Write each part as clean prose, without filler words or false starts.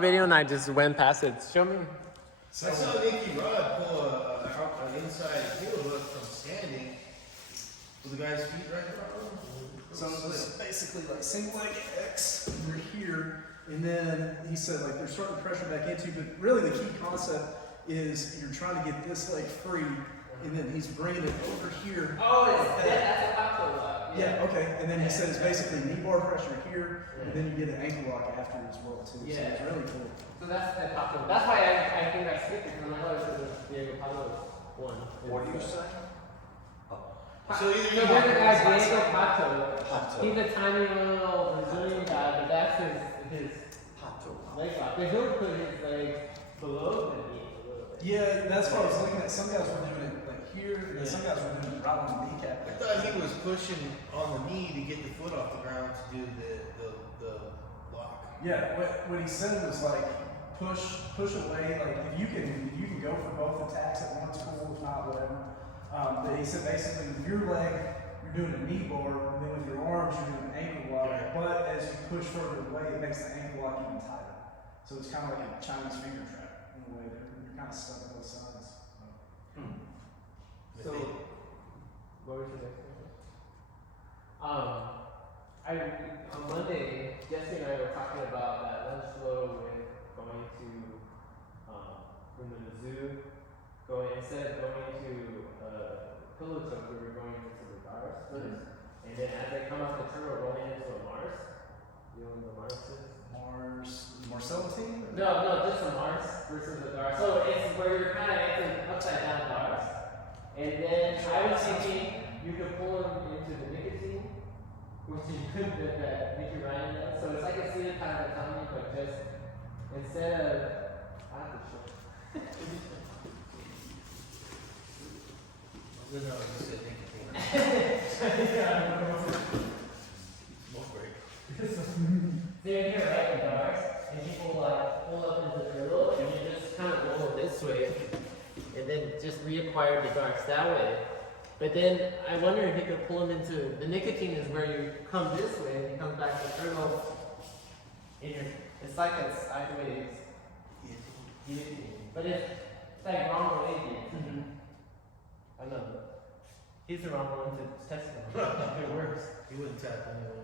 Video and I just went past it. Show me. So I saw Nicky Rod pull an inside heel hook from standing with the guy's feet right around. So it's basically like single leg X over here, and then he said like they're starting to pressure back into, but really the key concept is you're trying to get this leg free, and then he's bringing it over here. Oh, that's a pop lock. Yeah, okay. And then he said it's basically knee bar pressure here, and then you get an ankle lock after as well too. Yeah. So it's really cool. So that's the pop lock. That's why I think I skipped it, because I know this is a Diego Pablo's one. What do you say? So either So you there's a guy, want Diego Pato. Pato. He's a tiny little Brazilian guy, but that's his Pato. leg lock. But he'll put his leg below the knee a little bit. Yeah, that's what I was looking at. Some guys were doing it like here, and some guys were doing it right on the kneecap. I thought he was pushing on the knee to get the foot off the ground to do the lock. Yeah, what he said was like push away. Like if you can go for both attacks at once, cool. If not, whatever. But he said basically with your leg you're doing a knee bar, and then with your arms you're doing an ankle lock. Yeah. But as you push further away, it makes the ankle lock even tighter. So it's kind of like a Chinese finger trap in a way. You're kind of stuck on both sides. So, what was your next question? On Monday, Jesse and I were talking about that lunch flow with going to, from the Mizzou, instead of going to Pillow Choke, we were going into the Dars first. And then as they come off the tour, we're rolling into a Mars. You know what the Mars is? Marcelo team? No, just a Mars versus a Dars. So it's where you're kind of, it's an upside down Dars. And then I was thinking you could pull them into the nicotine, which you couldn't with that Nicky Ryan does. So it's like a seated kind of autonomy, but just instead of, I have to show. No, you said nicotine. Smoke break. So you're here, right, in Dars, and people like pull up into the middle, and you just kind of roll this way, and then just reacquire the darts that way. But then I wonder if you could pull them into the nicotine is where you come this way and you come back to turtle. It's like a sideways guillotine, but it's like wrong way guillotine. I know. He's the wrong one to test them. If it works. He wouldn't tap anyone.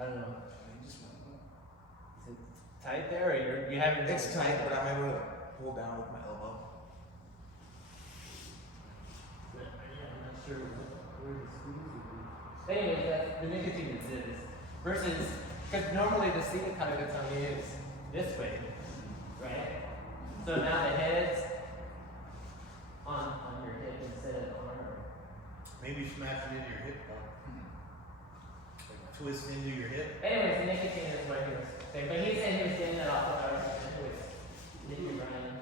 I don't know. Is it tight there, or you haven't? It's tight, but I'm able to pull down with my elbow. I'm not sure where the squeeze would be. Anyways, the nicotine is this. Versus, because normally the seated kind of autonomy is this way, right? So now the head's on your hip instead of arm. Maybe smash it into your hip bone. Like twist into your hip. Anyways, the nicotine is what he was saying. But he said he was getting that off of our with Nicky Ryan.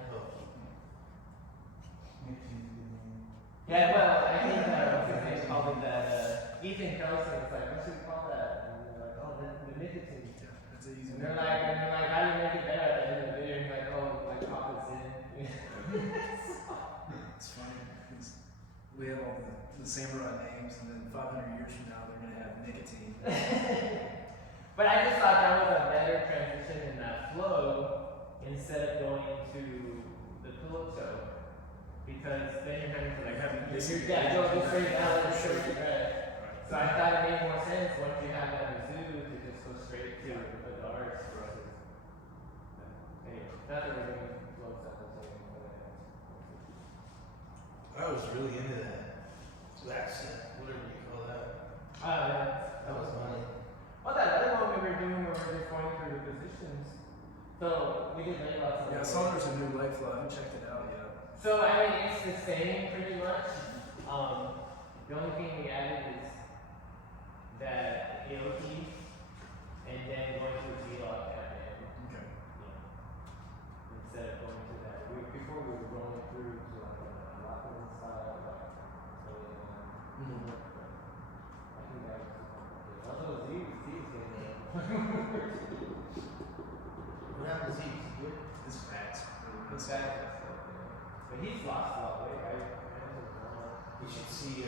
Yeah, well, I think what's his name called it that Ethan Kelson was like, what should we call that? And they're like, oh, the nicotine. That's easy. And they're like, how do you make it better at the end of the video? And he's like, oh, like pop this in. It's funny because we have all the samurai names, and then 500 years from now they're gonna have nicotine. But I just thought that was a better transition in that flow instead of going to the pillow toe. Because then you're having to like Having this go straight down and straight right. So I thought it made more sense once you have that Mizzou to just go straight to the darts versus. Anyway, not that we're doing flow stuff or something. I was really into that. Set, whatever you call that. Yeah. That was funny. Oh, that other one we were doing where we're just going through the positions. So we did Leglocks. Yeah, I saw there's a new leg flow. I haven't checked it out yet. So I mean, it's the same pretty much. The only thing we added is that AOT and then going to a G-lock at the end. Okay. Yeah. Instead of going to that. Before we were going through to like a lock-in style, like, so I think that was too complicated. Although Z's getting there. What happened to Zeke? Good? His back's really This good. guy, but he's lost a lot of weight. I don't know. You should see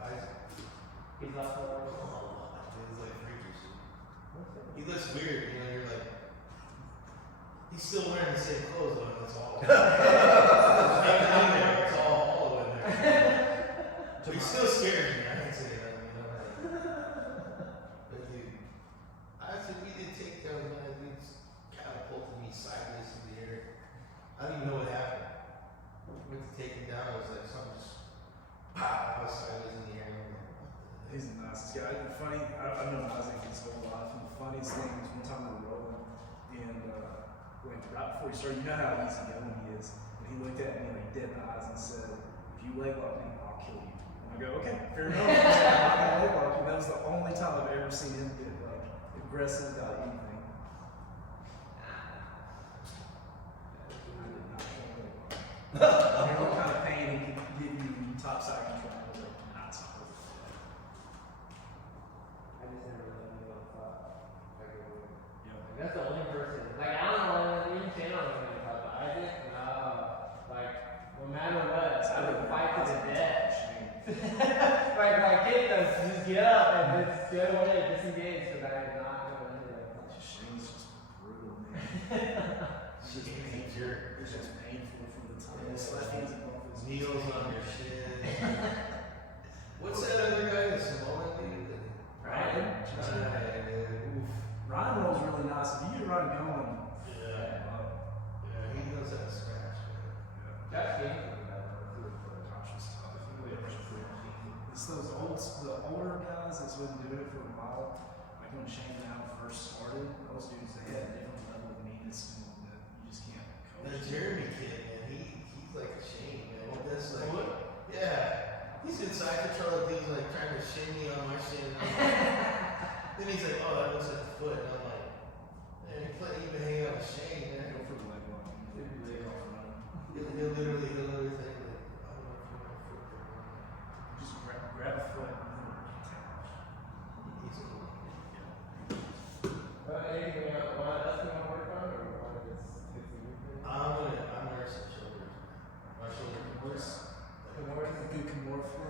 Isaac. He's lost a lot of weight. Oh, he's like freakers. What's that? He looks weird, you know, you're like, He's still wearing the same clothes on. That's all. It's all in there. But he still scares me. I can't say that. You know. But dude, I said we did takedowns, man. Dude catapulted me sideways in the air. I don't even know what happened. Went to take him down. It was like something just I was sideways in the air. And I'm like, what the heck? He's the nicest guy. And funny, I've known Isaac his whole life, and the funniest thing was one time we were rolling, and right before he started, you know how easy going he is. And he looked at me like dead in the eyes and said, "If you leg lock me, I'll kill you." And I go, "Okay, fair enough. I'm not gonna leg lock you." That was the only time I've ever seen him get like aggressive about anything. I did not show him leg lock. I mean, what kind of pain he could give you top side control? I was like, not something. I just never really knew what I thought. Like, it would. Yeah. Like, that's the only person. Like, I don't know, even Shane on the talk about Isaac. No. Like, no matter what, I would fight to the death. like, kid does, just get up and just go away, disengage, because I am not going to do it. Shane's just brutal, man. It's just painful. It's just painful from the time his left hand's above his Kneels on your shit. What's that other guy? The Samoan dude? Ryan? Oof. Ryan rolls really nice. If you get Ryan going, Yeah. Yeah, he knows how to scratch. Josh James is another one, too. it's those the older guys that's been doing it for a while. Like when Shane and Al first started, those dudes they had a different level of meanness to them that you just can't That coach. Jeremy kid, man, he's like a shame, man. That's like, What? yeah. He's in side control. He's like trying to shimmy on my shin. And I'm like, then he's like, oh, that looks like a foot. And I'm like, man, you play even hang out with Shane, man. Go for the leg lock. Take off running. He'll literally think like, I don't know if you're my foot. Just grab a foot and then take off. He's a little. Anything else you want to work on, or you want to just hit some new things? I'm nursing shoulders. My shoulder hurts. Kimura? Good Kimura flow.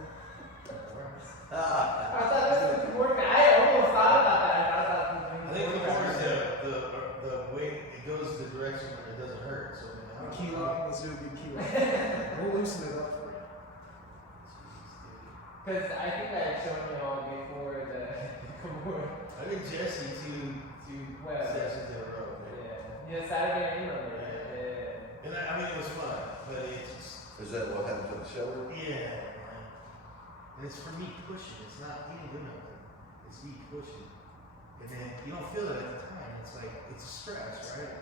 I thought that was Kimura. I almost thought about that. I think the more is the way it goes the direction where it doesn't hurt. So A key lock. Let's do a good key lock. We'll loosen it up for you. Because I think I had shown you all before the Kimura. I think Jesse two Well, sessions in a row. Man. Yeah, Saturday night on there. Yeah. And I mean it was fun, but it's just Is that what happened to the shoulder? yeah, man. And it's for me pushing. It's not any doing nothing. It's me pushing. And then you don't feel it at the time. It's like it's a stress, right?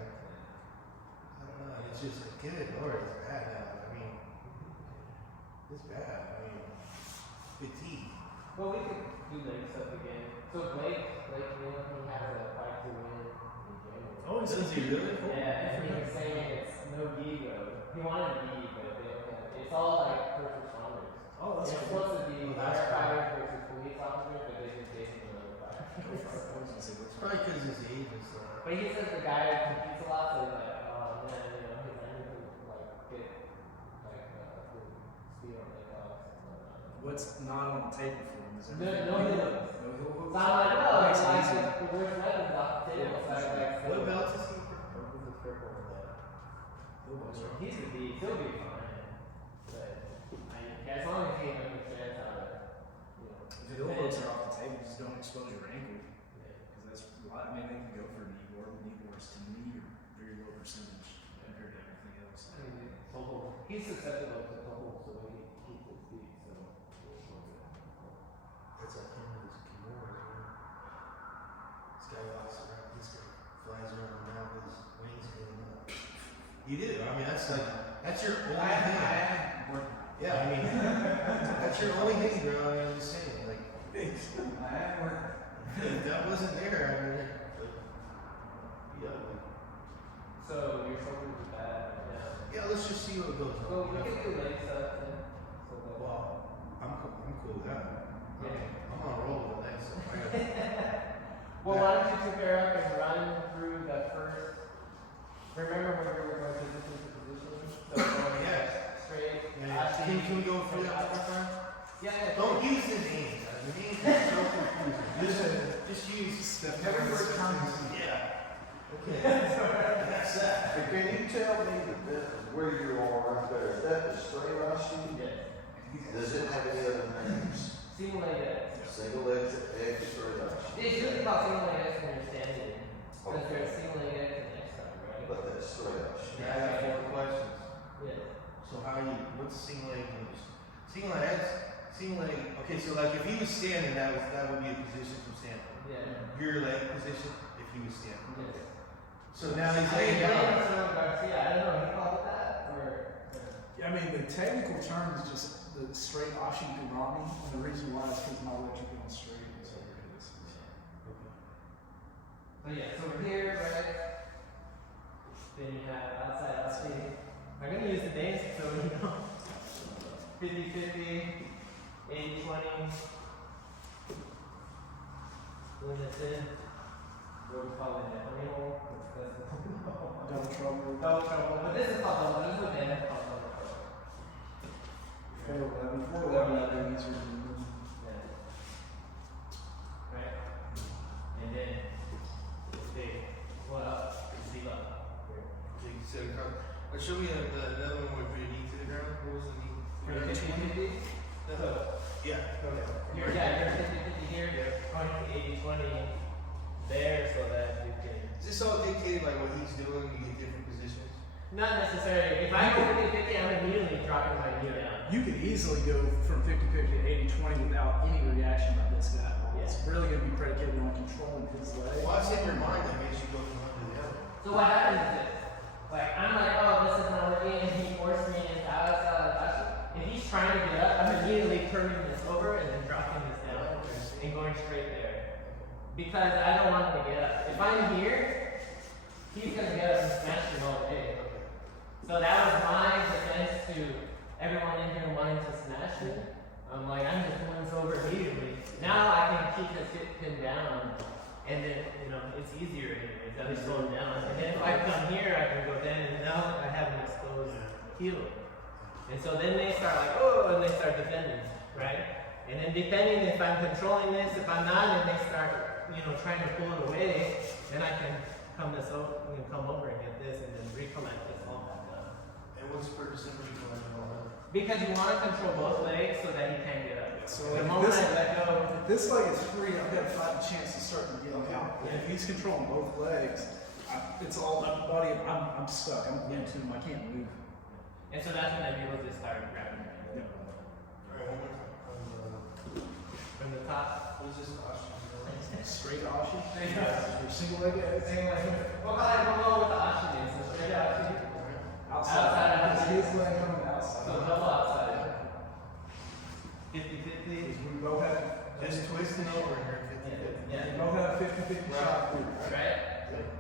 I don't know. It's just like good Lord, it's bad now. I mean, it's bad. I mean, fatigue. Well, we could do leg stuff again. So Blake, you know, he has a fight to win in January. Oh, Does he really? Yeah, and he was saying it's no ego. He wanted a gi, but they don't have. It's all like first responders. Oh, that's It's cool. supposed to be Oh, that's firefighters versus police officers, but they just gave him another fight. It's probably because his age and stuff. But he says the guy competes a lot, so he's like, oh man, you know, he's like, I need to like get like good speed on Leglocks and whatnot. What's not on the table for him is No heel hooks. No heel hooks. So I'm like, oh, Makes it's it like easy. the worst weapons off the table. So I was like, What belt is he for? Purple is purple with that. Heel hooks are- He's a beast. He'll be fine. But as long as he understands how to, you know, If the heel hooks are off the table, just don't expose your ankle. yeah. Because that's a lot. I mean, they can go for a knee board, but knee boards to me are very low percentage compared to everything else. I mean, he's susceptible to the whole, so he keeps his feet. So it's all good. That's like him with his Kimura. This guy walks around. This guy flies around the mouth with his wings going up. You do. I mean, that's like that's your only thing. Yeah, I mean, that's your only thing, bro. I mean, I'm just saying, like, if that wasn't there, I mean, yeah, like, So your shoulders are bad right now. yeah. Let's just see what goes on. Well, we can do leg stuff then. So that, Well, I'm cool with that. Yeah. I'm on a roll with that. So I got, well, why don't you prepare up and run through the first? Remember when we were going position to position? So going Yeah. straight. yeah. Can we go through that one more time? Yeah. Don't use the name. The name is so confusing. Just use Step every back. word counts. Yeah. Okay. That's that. tell me that where you are right there, is that the straight Ashi? Yes. Does it have any other names? Single leg X. Single leg X straight Ashi. It's usually called single leg X when you're standing. Because there's single leg X and X side, right? But that's straight Ashi. Yeah, I got 4 questions. Yes. So what's single leg moves? Single leg, okay, so like if he was standing, that would be a position from standing. Yeah. Your leg position, if he was standing. Yes. So now he's I laying think down. Garcia, I don't know, he called it that? Or. I mean, the technical term is just the straight Ashi Gurami, and the reason why is because my legs are going straight, and so here it is. So yeah, so we're here, right? Then you have outside Ashi. I'm gonna use the days so you know. 50-50, 80-20. When it's in, what we call it, renal. Double trouble. Double trouble. But this is called double. This is what they have called double trouble. 411, I think easier to do. Yeah. Right? And then it's big. What up? It's Leglocks. Okay, you said show me another one where you put your knee to the ground. What was the knee? For 50-50? So, Yeah. you're 50-50 here, you're going to 80-20 there so that you can. Is this all dictated by what he's doing? You get different positions. Not necessarily. If I go 50-50, I'm immediately dropping my knee down. You could easily go from 50-50 to 80-20 without any reaction by this guy. It's really going to be predicated on controlling his leg. What's in your mind that makes you go from one to the other? So what happens is this. Like, I'm like, oh, this is not working, and he forced me into outside. If he's trying to get up, I'm immediately turning this over and then dropping this down and going straight there. Because I don't want him to get up. If I'm here, he's going to get up and smash me all day. So that was my defense to everyone in here wanting to smash me. I'm like, I'm just once over immediately. Now I can keep this pin down, and then, you know, it's easier anyways. I just slow it down. And then if I come here, I can go down, and now I have an exposed heel. And so then they start like, oh, and they start defending, right? And then depending if I'm controlling this, if I'm not, and they start, you know, trying to pull it away, then I can come over and get this, and then recollect this all back up. And what's the purpose of recollecting all that? Because you want to control both legs so that he can't get up. So the if moment this, I let go, if this leg is free, I've got a fighting chance to start to get him out. Yeah. If he's controlling both legs, it's all upper body. I'm stuck. I'm glued to him. I can't move. and so that's when I'm able to start grabbing him. Yeah. Alright, one more time. From the top. What is this? Straight Ashi. Yeah. Your single leg is We'll go with the Ashi then. So straight Ashi. Outside It's Ashi. his leg coming outside. So double outside. 50-50. We both have Just twisting over in here, 50-50. Yeah. we both have 50-50 shot through. Right?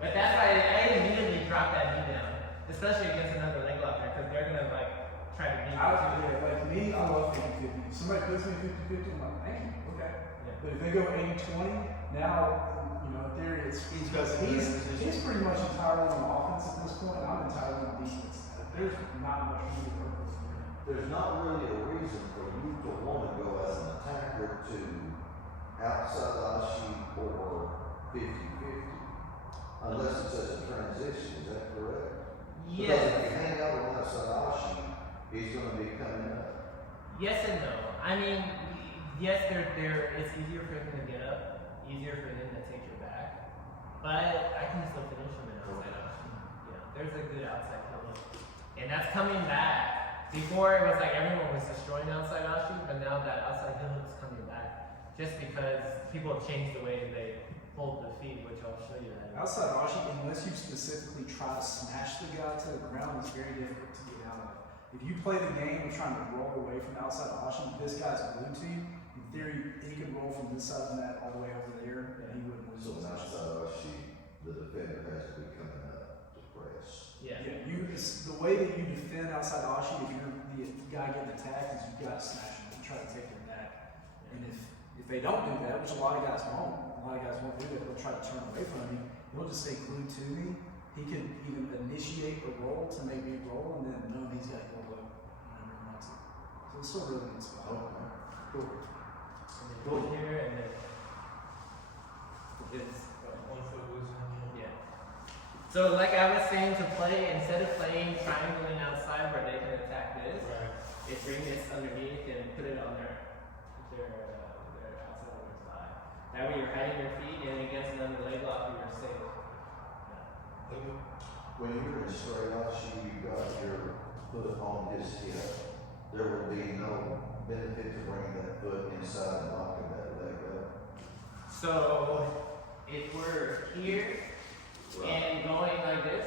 But that's why I immediately drop that knee down. Especially against another leg locker, because they're gonna like try to beat you. Like me, I love 50-50. Somebody puts me 50-50, I'm like, thank you, okay. Yeah. But if they go 80-20, now, you know, in theory, it's He's got some he's position. pretty much entirely on offense at this point. I'm entirely on defense. There's not much room to work with. There's not really a reason for you to want to go as an attacker to outside Ashi or 50-50. Unless it's as a transition, is that correct? Because if you hang out on outside Ashi, he's going to be coming up. Yes and no. I mean, yes, it's easier for him to get up, easier for him to take your back, but I can still finish him in outside option. Yeah, there's a good outside kill, and that's coming back. Before it was like everyone was destroying outside option, but now that outside heel is coming back, just because people have changed the way they hold the feet, which I'll show you that. Outside Ashi, unless you specifically try to smash the guy to the ground, it's very difficult to get out of it. If you play the game of trying to roll away from outside Ashi, this guy's glued to you. In theory, he could roll from this side of the mat all the way over there, and he wouldn't lose So his outside Ashi, the defender has to be coming up to press. Yeah. The way that you defend outside Ashi, if you're the guy getting attacked, is you've got to smash him and try to take him back. And if they don't do that, which a lot of guys won't do that, they'll try to turn away from me. He'll just stay glued to me. He can even initiate a roll to make me roll, and then know he's got to go low whenever he wants it. So it's still a really good spot. Okay, cool. And then go here, and then it's One foot was on the yeah. So like I was saying to play, instead of playing triangling outside where they can attack this, Right. they bring this underneath and put it on their outside of their thigh. That way you're hiding your feet and against another leg lock you're safe. Yeah. When you're in straight ashi, you got your foot on his hip. There will be no benefit to bringing that foot inside and locking that leg up. So if we're here Right. and going like this,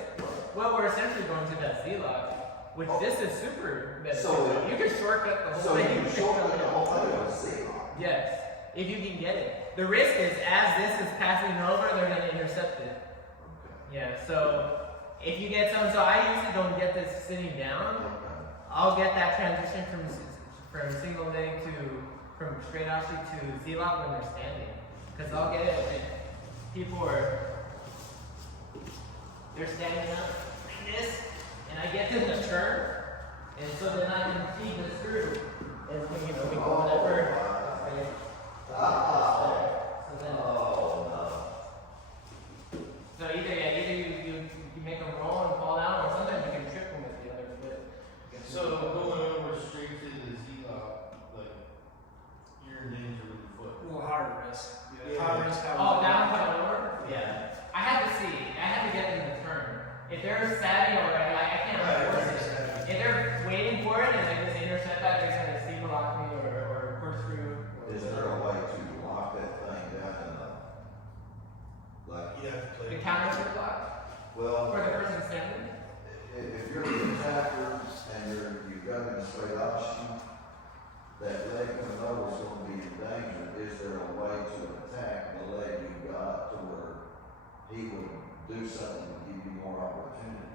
well, we're essentially going to that Z-lock, which this is super beneficial. So- you can shortcut the whole So you thing. can shortcut the whole thing with a Z-lock. Yes, if you can get it. The risk is as this is passing over, they're going to intercept it. Okay. Yeah, so if you get some, so I usually don't get this sitting down. Okay. I'll get that transition from single leg from straight ashi to Z-lock when they're standing. Because I'll get it when people they're standing up like this, and I get them to turn, and so then I can feed the screw, and we go whatever. So then, so either you make them roll and fall down, or sometimes you can trip them with the other foot. So going over straight to the Z-lock, like, you're in danger with the foot. A little higher risk. Yeah. Higher risk. Oh, down, coming over? Yeah. I had to see. I had to get them to turn. If they're savvy already, I can't force it. If they're waiting for it and they just intercept that, they're going to seam lock me or corkscrew. Is there a way to lock that thing down in the, like, You have to play. The counter to block? well, For the person standing? if you're the attacker and you've got him in straight ashi, that leg coming over is going to be in danger. Is there a way to attack the leg you got to where he would do something to give you more opportunity?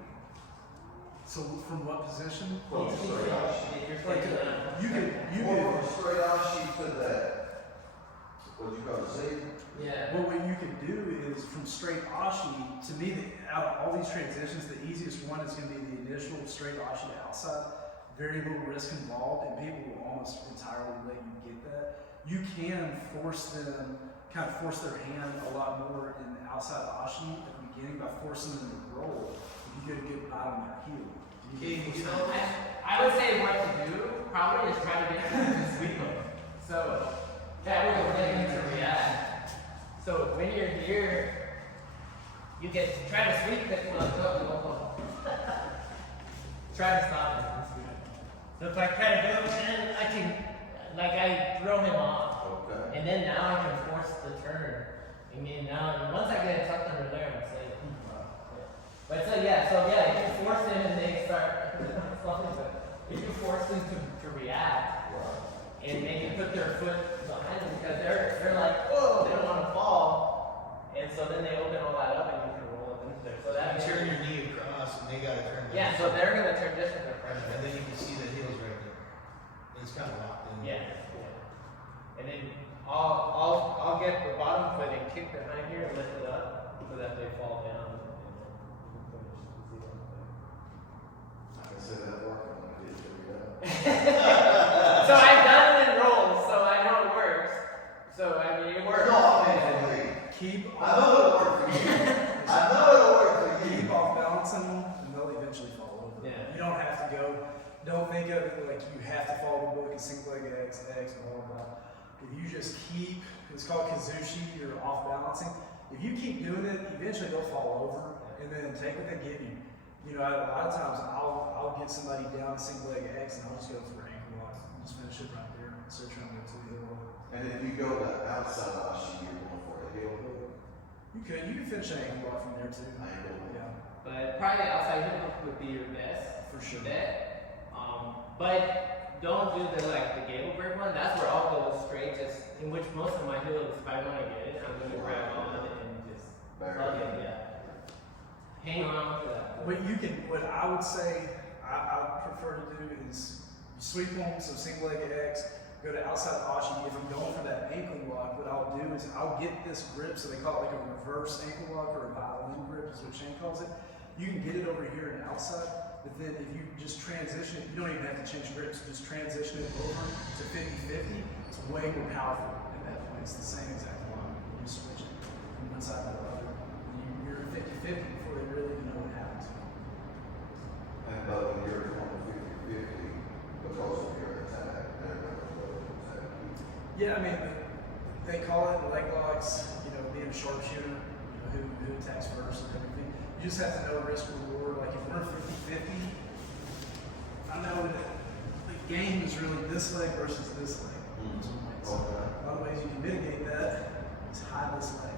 So from what position? From straight ashi. If you're Like, standing up. you Or could, from straight ashi to that, what you call the Z? Yeah. well, what you could do is from straight ashi, to me, out of all these transitions, the easiest one is going to be the initial straight ashi to outside. Very little risk involved, and people will almost entirely let you get that. You can force them, kind of force their hand a lot more in the outside ashi at the beginning by forcing them to roll. If you get a good bite on their heel. I would say what to do probably is try to get them to sweep them. So that will get them to react. So when you're here, you can try to sweep it. Try to stop it. So if I try to do it, then I can, like I throw him off. Okay. And then now I can force the turn. I mean, now once I get it tucked under there, I'm safe. But so yeah, if you force them and they start, if you force them to react, and maybe put their foot behind them because they're like, whoa, they don't want to fall, and so then they open all that up and you can roll it into there. So that You turn your knee across and they gotta turn. yeah, so they're gonna transition their pressure. And then you can see the heels right there. It's kind of locked in. Yeah. And then I'll get the bottom foot and kick behind here and lift it up so that they fall down. I can see that working when I get it figured out. So I've done it in rolls, so I know it works. So I mean, it works. No, I mean, for me. Keep I know it'll work for you. I know it'll work for you. keep off balancing them, and they'll eventually fall over. Yeah. You don't have to go. Don't think of it like you have to follow the book and single leg X, and all that. If you just keep, it's called kazushi, you're off balancing. If you keep doing it, eventually they'll fall over, and then take what they give you. You know, a lot of times I'll get somebody down to single leg X, and I'll just go for ankle lock, and just finish it right there. So trying to go to the heel hook. And if you go to outside ashi, you're going for a heel hook. You can finish an ankle lock from there too. Ankle lock. Yeah, But probably outside heel hook would be your best for sure. bet. But don't do the gable bird one. That's where I'll go straight, just in which most of my heels, if I want to get it, I'm gonna grab on and just plug it. Yeah. Hang on to that. What I would say I prefer to do is you sweep them, so single leg X, go to outside ashi. If I'm going for that ankle lock, what I'll do is I'll get this grip, so they call it like a reverse ankle lock or a violin grip is what Shane calls it. You can get it over here and outside, but then if you just transition it, you don't even have to change grips, just transition it over to 50-50, it's way more powerful at that point. It's the same exact line. You switch it from one side to the other. You're 50-50 before they really Yeah, I mean, they call it Leglocks, you know, being a sharpshooter, you know, who attacks first and everything. You just have to know risk reward. Like if we're 50-50, I know that the game is really this leg versus this leg. So a lot of ways you can mitigate that is hide this leg.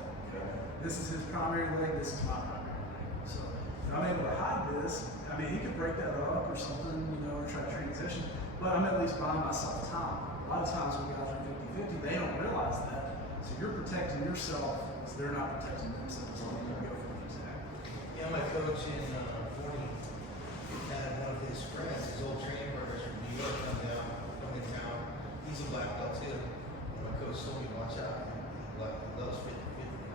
This is his primary leg, this is my primary leg. So if I'm able to hide this, I mean, he could break that up or something, you know, or try to transition, but I'm at least buying myself time. A lot of times when guys are 50-50, they don't realize that. So you're protecting yourself because they're not protecting themselves. So you can go for the exact. Yeah, my coach in 40 had one of his friends, his old training partners from New York, come in town. He's a black belt too. And my coach told me, watch out. He loves 50-50.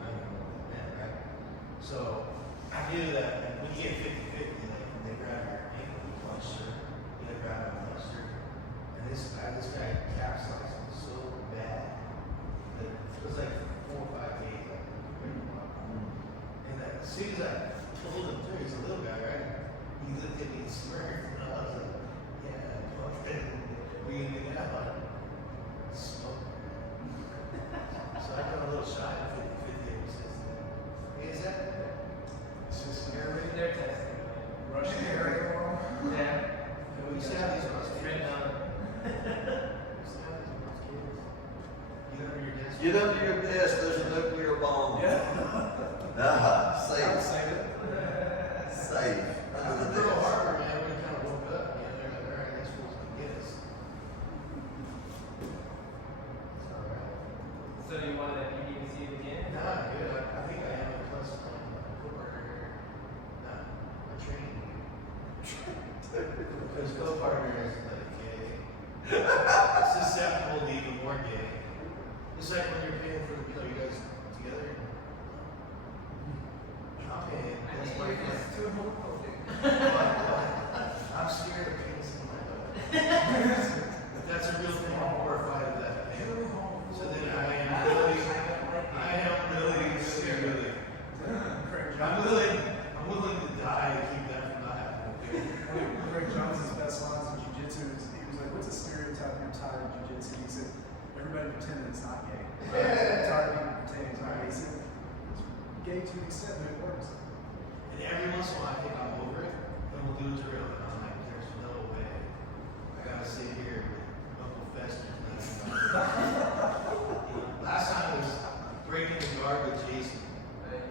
I know that, right? So I knew that when you get 50-50, like when they grab your ankle, you punch her, you know, grab my puncher. And this guy capsized me so bad that it was like 4 or 5 days. Like, and as soon as I pulled him through, he's a little guy, right? He looked at me and smirked, and I was like, yeah, we can get out. Smoke. So I got a little shy of 50-50 ever since then. Hey, is that? It's just They're testing. rushing the area along. Yeah. We used to have these when I was Right kids. now. We used to have these when I was kids. Get under your desk. Get under your desk, there's a nuclear bomb. Yeah. Ah, I safe, would say that. safe. Under After the Pearl desk. Harbor, man, we kind of woke up. You know, they're like, all right, these fools can get us. It's all right. So do you want to see it again? Nah, good. I think I am a plus one co-partner. Nah, a training. Because co-partner is like gay. It's susceptible to even more gay. It's like when you're paying for the meal, you guys together? I'm paying. That's my friend. too homophobic. I'm scared of penis in my butt. If that's a real thing, I'm horrified of that. So then I am really scared. I'm willing to die to keep that from not happening. Greg Johnson's best lines in jiu-jitsu is he was like, what's a stereotype you're tired of jiu-jitsu? He said, everybody pretending it's not gay. I'm tired of people pretending it's not gay. He said, it's gay to an extent, but it works. And every once in a while I think I'm over it, and we'll do a drill, and I'm like, there's no way. I gotta sit here with Uncle Fester. Last time was breaking the guard with Jason.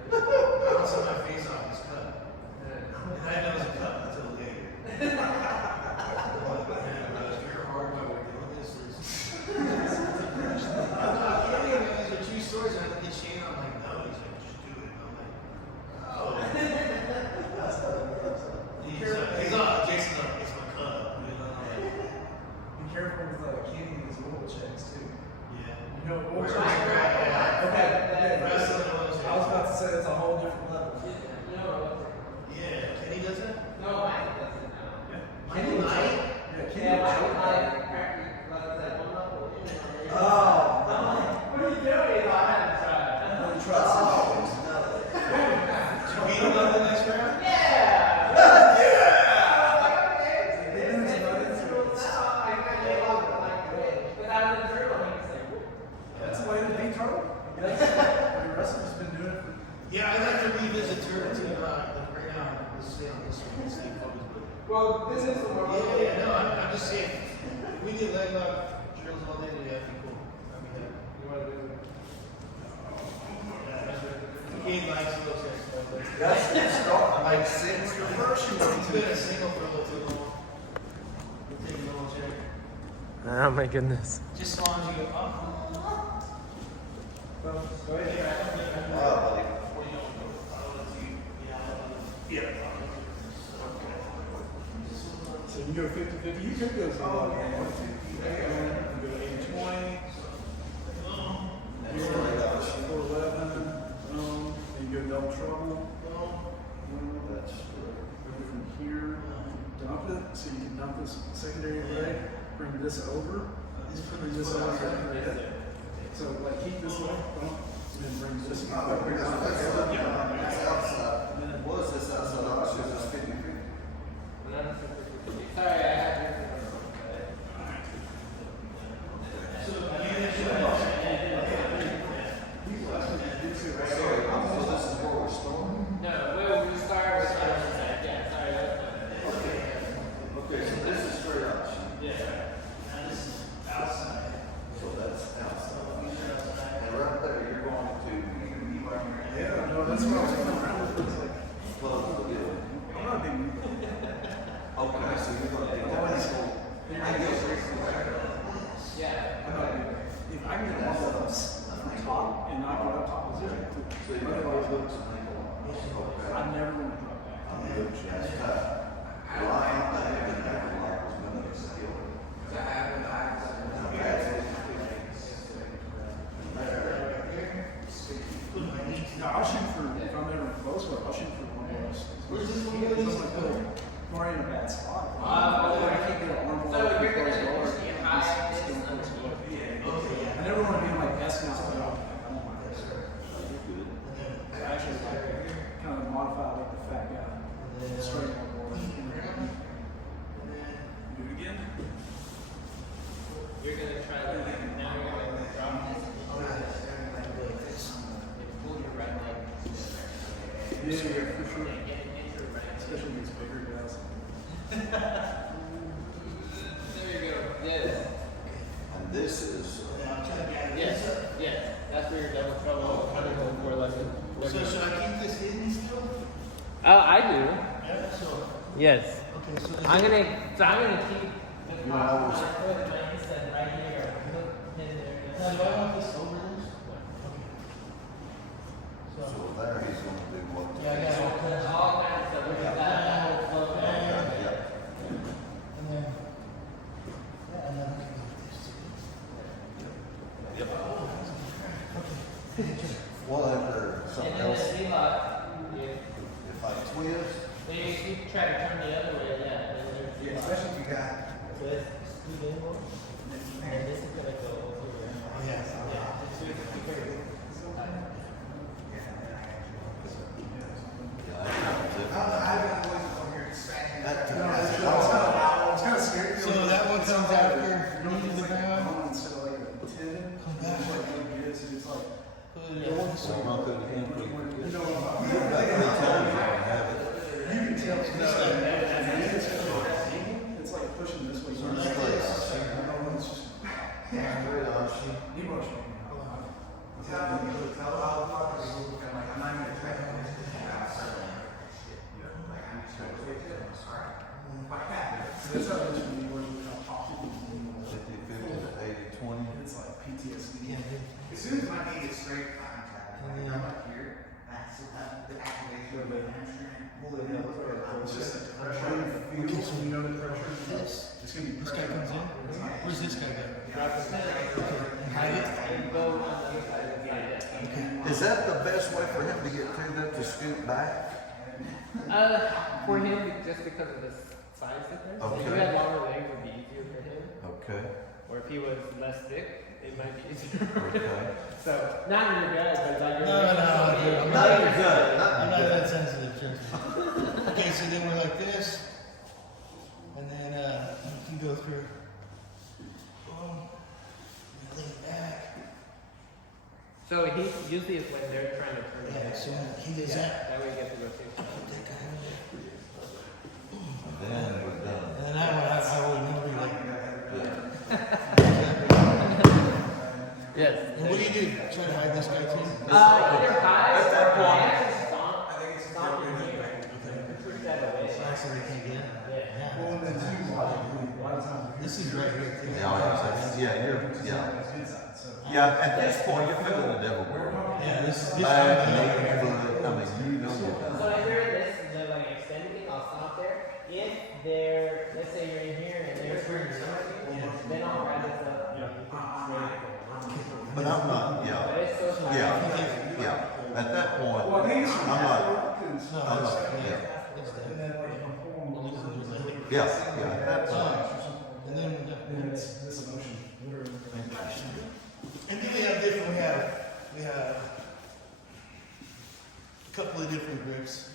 Bouncing my face off his cup. And I know it was a cup until later. I'm like, man, bro, if you're hard while we're doing this, I'm not kidding, man. These are true stories. And I look at Shane, I'm like, no. He's like, just do it. And I'm like, oh. He's on, Jason's like, it's my cup. You know, I'm like, Be careful with Kenny and his oil checks too. yeah. You know, oil Where's checks. my grab? Okay, Wrestling and oil I was about to say it's a whole different level. Yeah, Kenny does it? No, Mike doesn't now. Michael Knight? Yeah, Kenny. Yeah, will Mike choke like you. practically like that one level in. Oh. What are you doing? I haven't tried. Really trust him. Did you beat him up the next round? Yeah. That's the way to beat Turtle. The wrestler's been doing it for Yeah, I'd like to revisit Turtle too. Like right now, let's stay on this one. Let's see focus, but Well, this is the one. yeah, no, I'm just saying. If we did Leglock drills all day today, I'd be cool. I'd be happy. You want to do it? He likes those guys. That's the start, I make sense. He's been a single for a little too long. We'll take a little check. Oh my goodness. Just as long as you go up. Go ahead. Wow, buddy. So you can go 50-50. You could go 0 man. You can go 80-20. That's really nice. 4-11. Then you go double trouble. That's Go from here. Dump it. So you can dump this secondary leg. Bring this over. Bring this over. So like keep this leg. Dump. And then bring this over here. That's outside. What is this outside? I was just 50-50. Sorry, I had to. So, you you're gonna do Always. that. Yeah. I'm not doing it. If I can get one of those from top and knock it up top position, So you're gonna otherwise, look to make a lot. Okay. I'm never going to drop back. That's tough. Well, I think that even that block was gonna be skill. No, I'll shoot for, if I'm ever close, I'll shoot for one of those. Where's this one Because going? I'm like, oh, Mar in a bad spot. Oh, I can't get an arm so ball. you're gonna close guard, see it's high still this close underneath. guard. I never want to be in like Eskimos, but I don't want this. I actually like kind of modify like the fat guy. Straight up board. Do it again. You're gonna try to now you're gonna drop this. And pull your right leg. Yeah, for sure. And get it into your right leg. Especially these bigger guys. There you go. Yes. And this is, Yes. Yes. That's where your double trouble kind of going for lesson. So should I keep this hidden still? Oh, I do. Yeah, so, Yes. okay, so. I'm gonna keep the You top know, of my foot and my inside right here. Look in there. Now, do I want this over this? so there he's gonna do what? Yeah, yeah. There's all kinds of stuff. Look at that. That whole flow there. Yeah. And then, yeah, and then I can do this too. Yep. Well, after And something then else, the Leglocks. Yeah. if I twist, Then you try to turn the other way, yeah. Then there's Leglocks. Especially if you got. So it's scoot in more. And this is gonna go over here. Yeah. Yeah. Just be careful. yeah, that happens. That No, took- it's kind of scary. So that one comes after leaving the ground? So like a tendon. Come back. Like what it is, it's like, Put it in. So I'm not gonna do it. you know, About 3 times you can have it. you can tell it's it's like pushing this way. So this place, It's just Andre Ashi, emotional. That's how it is when you work with how popular you 50-50 to 80-20. It's like PTSD. Yeah, dude. As soon as my knee gets straight contact, like I'm up here, that's the activation of the hamstring. It's just like pressure. You know the pressure. This. It's gonna be This guy pressure. comes in. Where's this guy go? Drop the center. Hide it. And go on the other side of the side. Okay. Is that the best way for him to get through that, to scoot back? For him, just because of the size difference. If you Okay. had longer legs, it would be easier for him. Okay, Or if he was less thick, it might be easier. okay. So, not in your gut, but like your No, legs. dude. I'm Not not, your gut, I'm not not your that gut. sensitive, trust me. Okay, so then we're like this. And then you can go through. Boom. And lean back. So he usually is when they're trying to turn it. Yeah, so he does that. That way you get the rotation. That guy over there. Then we're done. And then I will remember like. Yes. And what do you do? Try to hide this guy too? Either high At that or point- actually stomp in here. Push that away. So they can't get in. Yeah. Well, and then too, logically, a lot of times. This is right here too. Yeah, you're, yeah. Inside, so. Yeah, at this point, you're feeling the devil work. Yeah, this Back, is knee, foot, I mean, you know you're So done. if you're in this, they're like extending, I'll stop there. If they're, let's say you're in here and they're turning then I'll grab this up. And you can straight But I'm not, yeah, But it's so small. yeah. At that point, Well, I think it's I'm not, No, I'm not, it's- yeah. it's And dead. then like you pull them We'll lose it, lose it. Yeah, at that point. And then and it's this emotion, literally. And then we have different. We have a couple of different grips.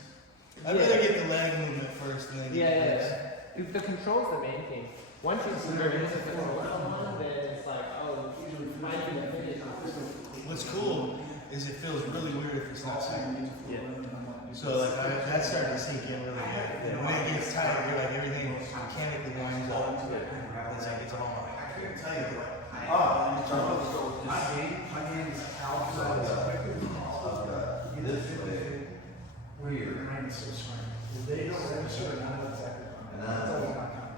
I'd Yeah. rather get the leg movement first and then get the grips. Yeah. The control's the main thing. Once you introduce the control to someone, then it's like, oh, usually finding the finish. What's cool is it feels really weird if it's not synced. Yeah. So like that's starting to sink in really good. And when it gets tight, you're like everything mechanically lines up. It's like it's all. I couldn't tell you what. My game is outside. This is big. Weird. Mine is so smart. They don't register, and I know exactly. And I- That's all my time.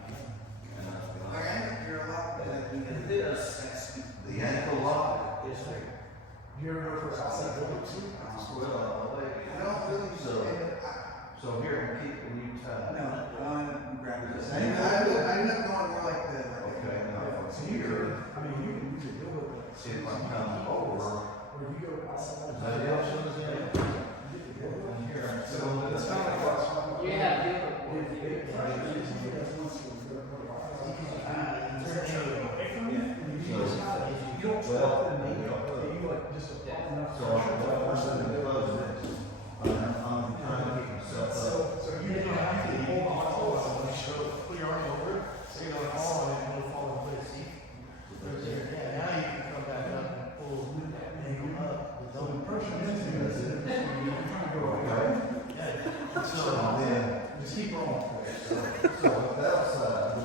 So if the outside,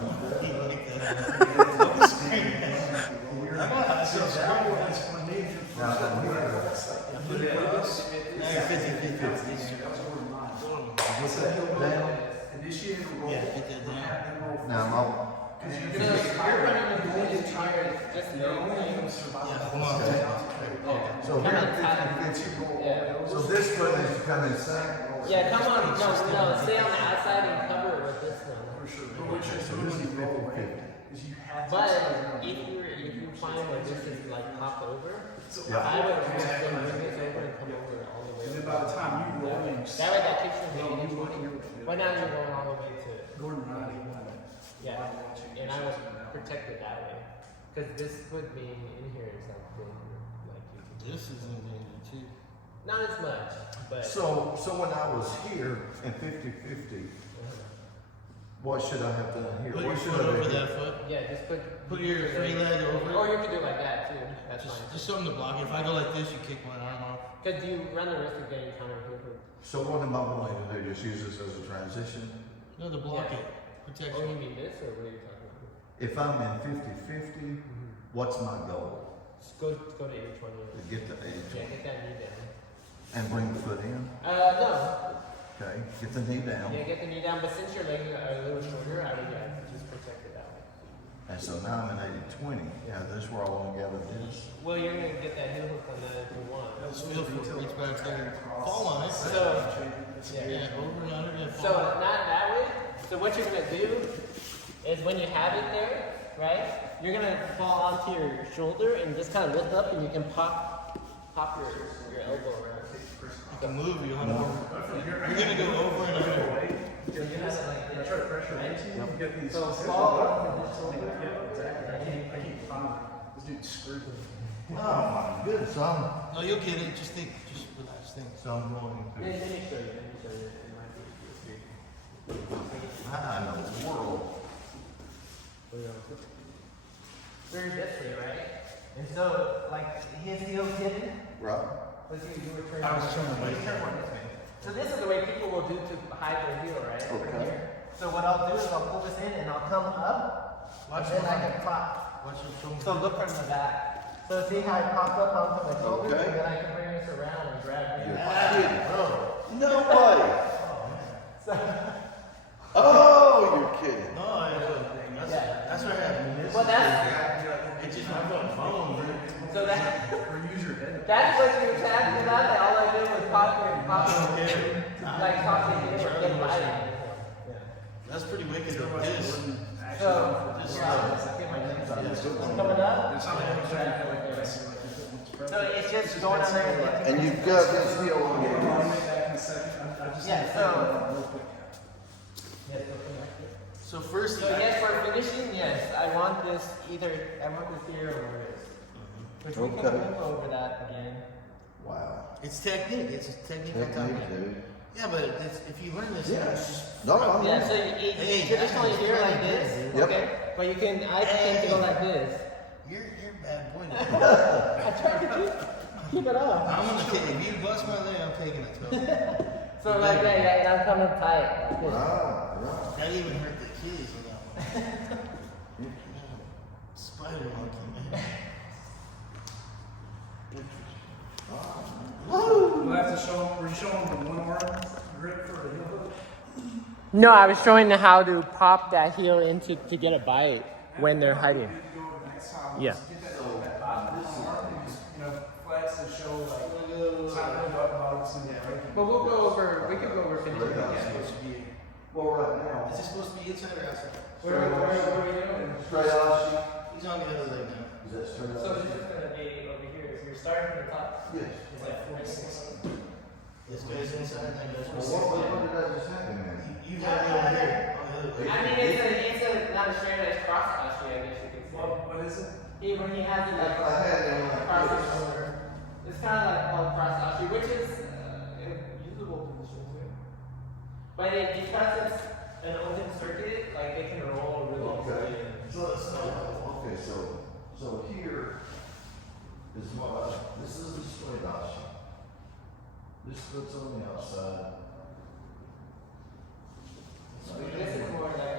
He like that. I'm on, so that was my major. now from here, Put it across. Now you're 50-50. what's that hill down? Initiate roll. Yeah, get that down. Now, Because So you're if you're running with the entire, just You're no only thing. going to survive. Yeah, come on. so Come here, on, 50-50. Yeah. So this foot needs to come inside. Yeah, come on, no, stay on the outside and cover it with this one. For sure. But what you're doing when you roll away is you have to. But start if you find where this is like popped over, Yeah. I would just then bring this over and come over all the way. And then by the time you roll in, That way that takes you maybe 20. Right now you're going all the way to, Gordon Riley won. yeah, and I was protected that way. Because this foot being in here is like danger, like you can, This is in danger too. not as much, but. So when I was here in 50-50, what should I have done here? Put What your should foot I over do? that foot. Yeah, just put Your free leg over Or it. you could do it like that too. That's Just fine. something to block it. If I go like this, you kick my arm off. Because you run the risk of getting counter hit. So what am I going to do? Just use this as a transition? No, to block Yeah. it. Oh, Protection. you mean this, or what are you talking about? If I'm in 50-50, what's my goal? Just go to each one. To get the edge Yeah, get that knee down. and bring the foot in? No. Okay, get the knee down. Yeah, get the knee down. But since your legs are a little shorter, I would just protect it that way. And so now I'm in 80-20. Yeah, this where I want to gather this. Well, you're gonna get that heel hook on that if you want. Just feel free to reach back there. Fall on it. So, Yeah, over and under. Yeah, so fall. not that way. So what you're gonna do is when you have it there, right? You're gonna fall onto your shoulder and just kind of lift up, and you can pop your elbow around. You can move. You'll have to. You're gonna go over and under. So you have it like this. Try to pressure Right? into you. Get these. So fall onto this shoulder. Yeah, exactly. I keep finding this dude screwed with me. Oh my goodness, No, you'll get it. Just think. Just relax. Think. so I'm going Let to, me show you. It might be how in the world? very this way, right? And so, like, his heel's hidden. Right. Let's see, you were turning. I was turning You turn one this way. So this is the way people will do to hide their heel, right? Over Okay. here. So what I'll do is I'll pull this in and I'll come up, Watch and then I your can pop. Watch your shoulder. So look from the back. So see how I pop up onto my shoulder, Okay. and then I can bring this around and grab it. You're Ah. kidding. Oh. No way. So, Oh, you're kidding. No, that's what happened. well, that's It just I'm going phone, man. so that. Or use your head. That's what you were talking about. That all I did was pop it, like pop it in or get by it. That's pretty wicked. Though. This. So, Just coming up. It's not like you try to have like this. So it's just going on there and lifting. And you've got this heel on your I'll arm. make that in a second. I just Yeah, need to so- think about it real quick. Yes, something like this. So first, So yes, for finishing, yes, I want this here or this. Which we can Okay. move over that again. Wow. it's technique. It's a technical Technique, topic. dude. Yeah, but it's, if you learn this, Yeah. it's just No, I'm Yeah, not. so you traditionally here like this, Yep. okay? But you can, I tend to go like this. you're a bad boy. I try to keep it up. I'm gonna take. If you bust my leg, I'm taking it. So So like that, yeah, and I'm coming tight. Like this. Right, that even hurt the kids on that one. Spider monkey, man. We'll have to show them, were you showing them the one arm grip for the heel hook? No, I was showing them how to pop that heel into to get a bite when they're hiding. Go over the next time. Yeah. Just get that bottom arm and just, flex to show like, how to go up bottoms and breaking. But we'll go over. We could go over finishing. It's supposed to be. Well, right now, Is it supposed to be inside or outside? What are we doing? straight ashi. He's on the other leg now. Is that straight So ashi? this is gonna be over here. So you're starting from the top. Yes. It's like 46. This goes inside and that goes Well, what inside. did that just happen then? You have it over here. On the other leg. I mean, it's a not a straight edge cross actually. I guess you could say. What is it? When he has it like I had it across like his this. shoulder, it's kind of like called cross actually, which is a usable position too. But because it's an open circuit, like they can roll really Okay. easily. Okay, so here is this is the straight ashi. This foot's on the outside. This is more like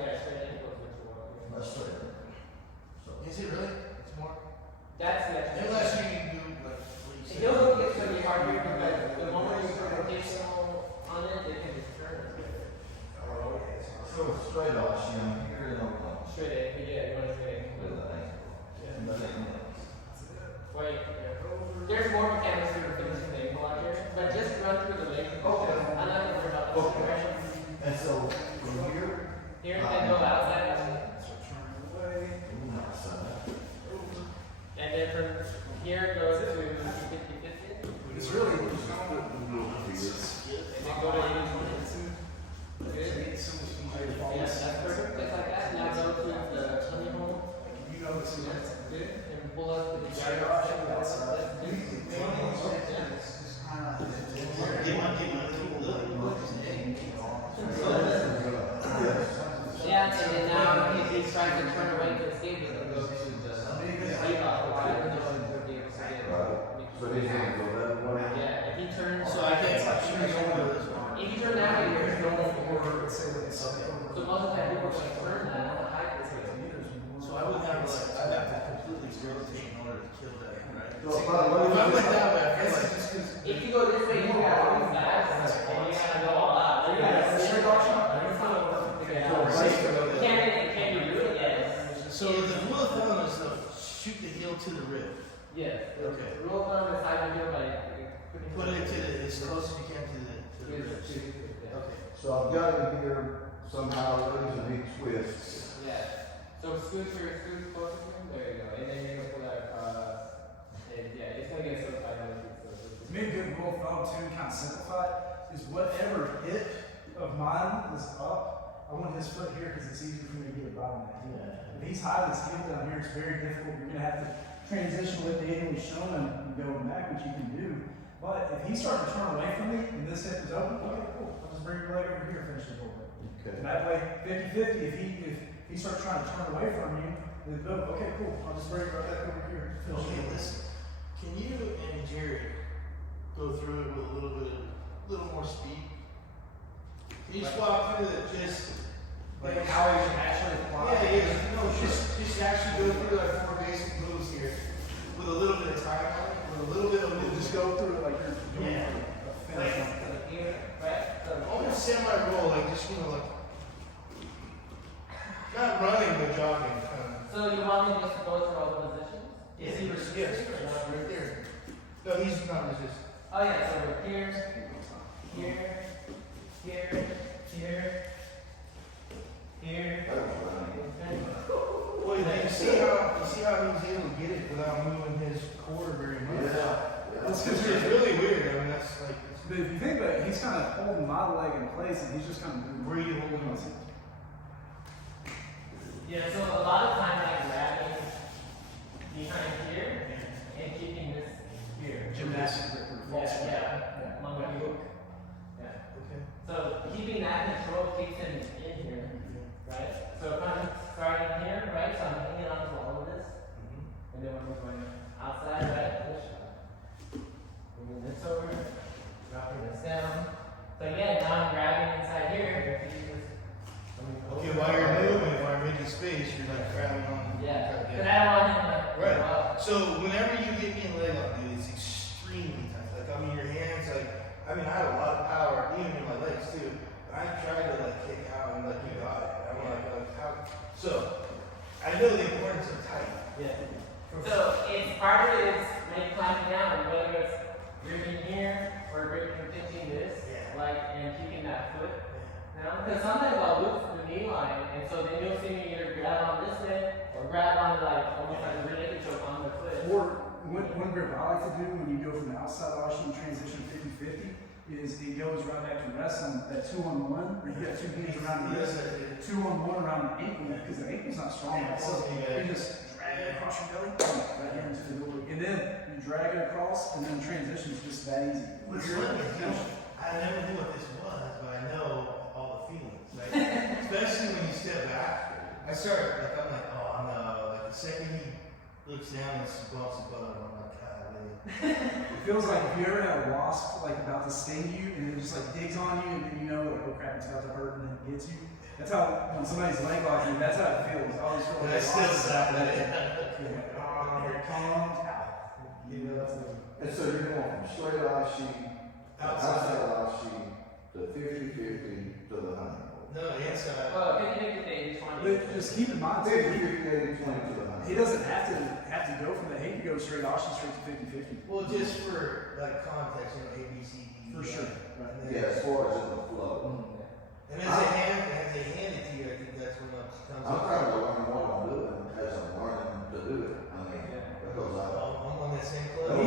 with straight off, she on here and on one. Straight in. Yeah, you want to straight in. With the ankle. Yeah. Nothing else. Wait, there's more mechanics for finishing the ankle out here, but just run through the legs. Okay. I'm not gonna worry about the Okay. direction. And so from here. Here, then go outside. So turn away. Outside. And then from here, go to 50-50. It's really And then go to 80-20. Good. Yeah, that's perfect. Just like that. Now go to the tummy hole. You know this is That's good. And pull up to the Straight gyro. off, straight outside. That's good. Yeah, and then now if he tries to turn away from the stage, he'll go to the Leglock. So he's gonna go that way. Yeah, if he turns, So I can't touch you. if you turn that way, you're going forward. Let's say that it's So most of the time people like turn that, not hide this way. So I would have like, I'd have to completely rotate in order to kill that, right? So If I went that way, I feel like If you go this way, you have to move fast, and you gotta go all out. You gotta straight off shot. Can you do it? Yes. so the rule of thumb is to shoot the heel to the rib. Yes. Okay. Rule of thumb is how you do it by Put it to the, as close as you can to the ribs. Yeah. Okay. So I've got him here somehow, and he twists. Yeah. So scoot closer to him. There you go. And then you're gonna pull that across. And yeah, it's gonna get so tight on you. To me, a good rule of thumb too, kind of simplified, is whatever hip of mine is up, I want his foot here because it's easier for me to get it bottom of that heel. If he's high his heel down here, it's very difficult. You're gonna have to transition with the angle he's shown and go back, which you can do. But if he starts to turn away from me and this hip is open, okay, cool. I'll just bring your leg over here, finish the movement. Okay. And that way, 50-50, if he starts trying to turn away from you, then go, okay, cool. I'll just bring it right back over here. Finish the Okay, movement. listen. Can you and Jerry go through it with a little more speed? Can you just walk through it, just Like how he should actually apply. yeah, no, just actually go through like 4 basic moves here with a little bit of time on it, with a little bit of Just movement. go through it like you're doing Yeah. a finish. Here, right? So Almost semi-roll, like just like not running but jogging. So you want me just to go through all the positions? Is he resisting yes, or not? right there. No, he's not resisting. Oh yeah, so we're here, here, here, here, That was running. Well, you see how he's able to get it without moving his core very much. That's It's because really weird. I mean, that's like, but if you think about it, he's kind of holding my leg in place and he's just kind of moving. where are you holding us? Yeah, so a lot of times I'm grabbing behind here and keeping this here. Gymnastic grip or false grip. Yeah, long way. Yeah. Okay. So keeping that control keeps him in here, right? So if I'm starting here, right, so I'm hanging on to all of this, and then when we're going outside, right, push, moving this over, dropping this down. So yeah, now I'm grabbing inside here. Okay, while you're moving, while you're making space, you're like grabbing on. Yeah, because I don't want him to Right. go up. So whenever you get me in leg lock, dude, it's extremely tight. Like, I mean, your hands, like, I mean, I have a lot of power, even in my legs too. But I try to like kick out and like you got it. I'm like how? So I know the importance of tight. Yeah. So it's part of it is like climbing down, whether it's gripping here or pinching this, Yeah. like and keeping that foot down. Because sometimes I'll loop the knee line, and so then you'll see me either grab on this way or grab on like almost like a rear naked choke on the foot. Or one grip I like to do when you go from the outside option transition 50-50 is it goes right back to rest on that 2-on-1, where you got two hands around the wrist, 2-on-1 around the ankle, because the ankle's not strong enough. So you just drag it across your belly, right here into the middle, and then you drag it across, and then transition is just that easy. What's funny is, you know, I never knew what this was, but I know all the feelings. Like, especially when you step back. I start, like, I'm like, oh no. Like, the second he looks down and bumps the butt, I'm like, God, man. It feels like if you ever had a wasp like about to sting you and it just like digs on you and then you know like, oh crap, it's about to hurt and then it gets you. That's how when somebody's leg locking you, that's how it feels. I always feel But like I still wasp. stop at it. You're like, oh, here it comes. Ow. You know, that's the And so you're going from straight eye sheet, to outside eye sheet, to 50-50, to the honeymoon. No, it's Well, 50-50 thing, each one. But just keep in mind, too, 50, 80, 20 to the 100. he doesn't have to go from that. He can go straight Aussie straight to 50-50. well, just for like context, you know, A, B, C, D, For E, sure. F, Right. and then- Yeah, as far as in the flow. And as they hand it to you, I think that's when it comes I'm up. trying to learn what I'm doing as I'm learning to do it. I mean, because I'm on that same But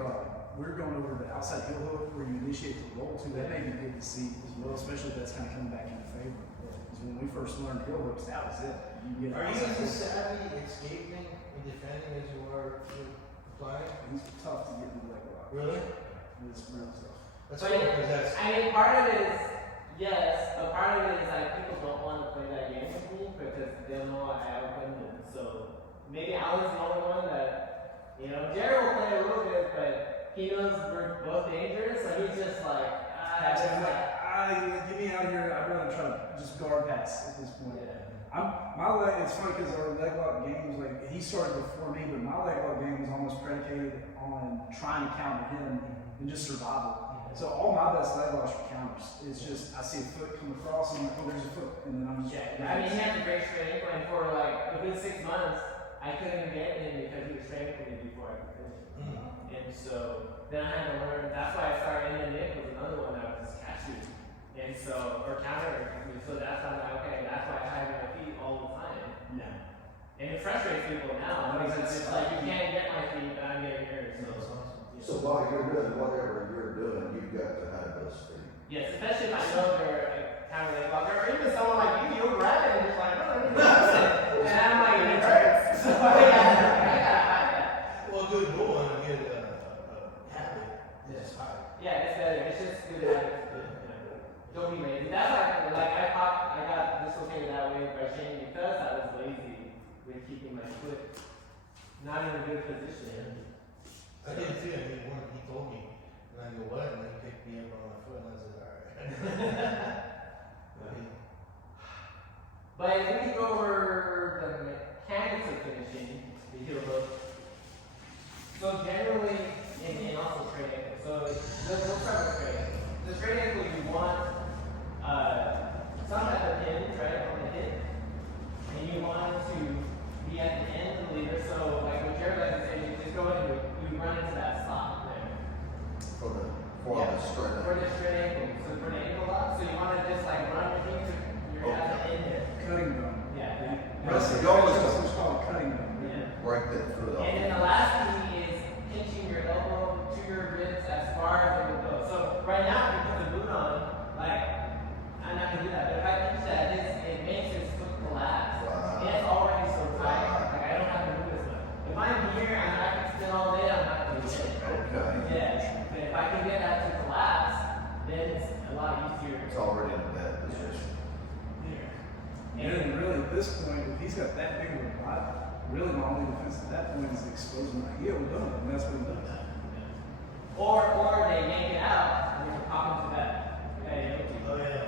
club. we're going over the outside heel hook where you initiate the roll too. That may be good to see as well, especially if that's kind of coming back into favor. Because when we first learned heel hooks, that was it. You get Are you outside as heel- savvy escaping and defending as you are applying? He's tough to get in the leg lock. Really? It's real tough. That's But cool, because that's. I mean, part of it is yes, but part of it is like people don't want to play that game with me because they know I open them. So maybe Alan's the only one that, you know, Jared will play a little bit, but he knows we're both dangerous, so he's just like, That's it. I'm like, get me out of here. I'd rather try to just guard pass at this point. My leg, it's funny because our leg lock game was like, he started before me, but my leg lock game was almost predicated on trying to counter him and just survival. So all my best leg locks are counters. It's just, I see a foot come across and I'm like, oh, there's a foot. And then I'm just, I mean, he had a great strength, and for like a good 6 months, I couldn't get him because he was strengthening me before I could finish. And so then I had to learn. That's why I started in the Nick was another one that was just catching, and so or counter. So that's how I'm like, okay, that's why I have my feet all the time. yeah. And it frustrates people now because it's like you can't get my feet, but I'm getting yours. So while you're doing whatever you're doing, you've got to have those feet. Yes, especially if I know they're a counter leg locker, or even someone like you'll grab it and just like, oh, let me use it, and I'm like, it hurts. So I gotta find that. Well, a good rule and a good habit is high. Yeah, it's better. It's just good habits. Don't be lazy. That's like I got dislocated that way by Shane because I was lazy with keeping my foot not in a good position. I did too. I mean, he told me, and I go, what? And then he picked me up on my foot, and I said, all right. But if we could go over the mechanics of finishing the heel hook. So generally, and also straight ankle. So let's start with straight ankle. The straight ankle you want some type of hinge right on the hip, and you want it to be at the end of the lever. So like what Jared likes to say, you just go ahead and you run into that slot there. For the straight For the straight ankle. So for the ankle lock, so you want to just like run your feet to you're at the end there. Cutting bone. Yeah. That's the goal is It's called cutting bone. Yeah. break that foot off. And then the last thing is pinching your elbow to your ribs as far as it will go. So right now, if you put the boot on, like, I'm not gonna do that, but if I pinch that, it makes his foot collapse. Wow. And it's already so tight, like I don't have to move as much. If I'm here and I can spin all day, I'm not gonna get it. Okay. Yeah, but if I can get that to collapse, then it's a lot easier. It's already in a bad position. And then really at this point, if he's got that big of a body, really my only defense at that point is exposing my heel, boom, and that's what he does. Or they yank it out and you can pop into that. Oh, yeah.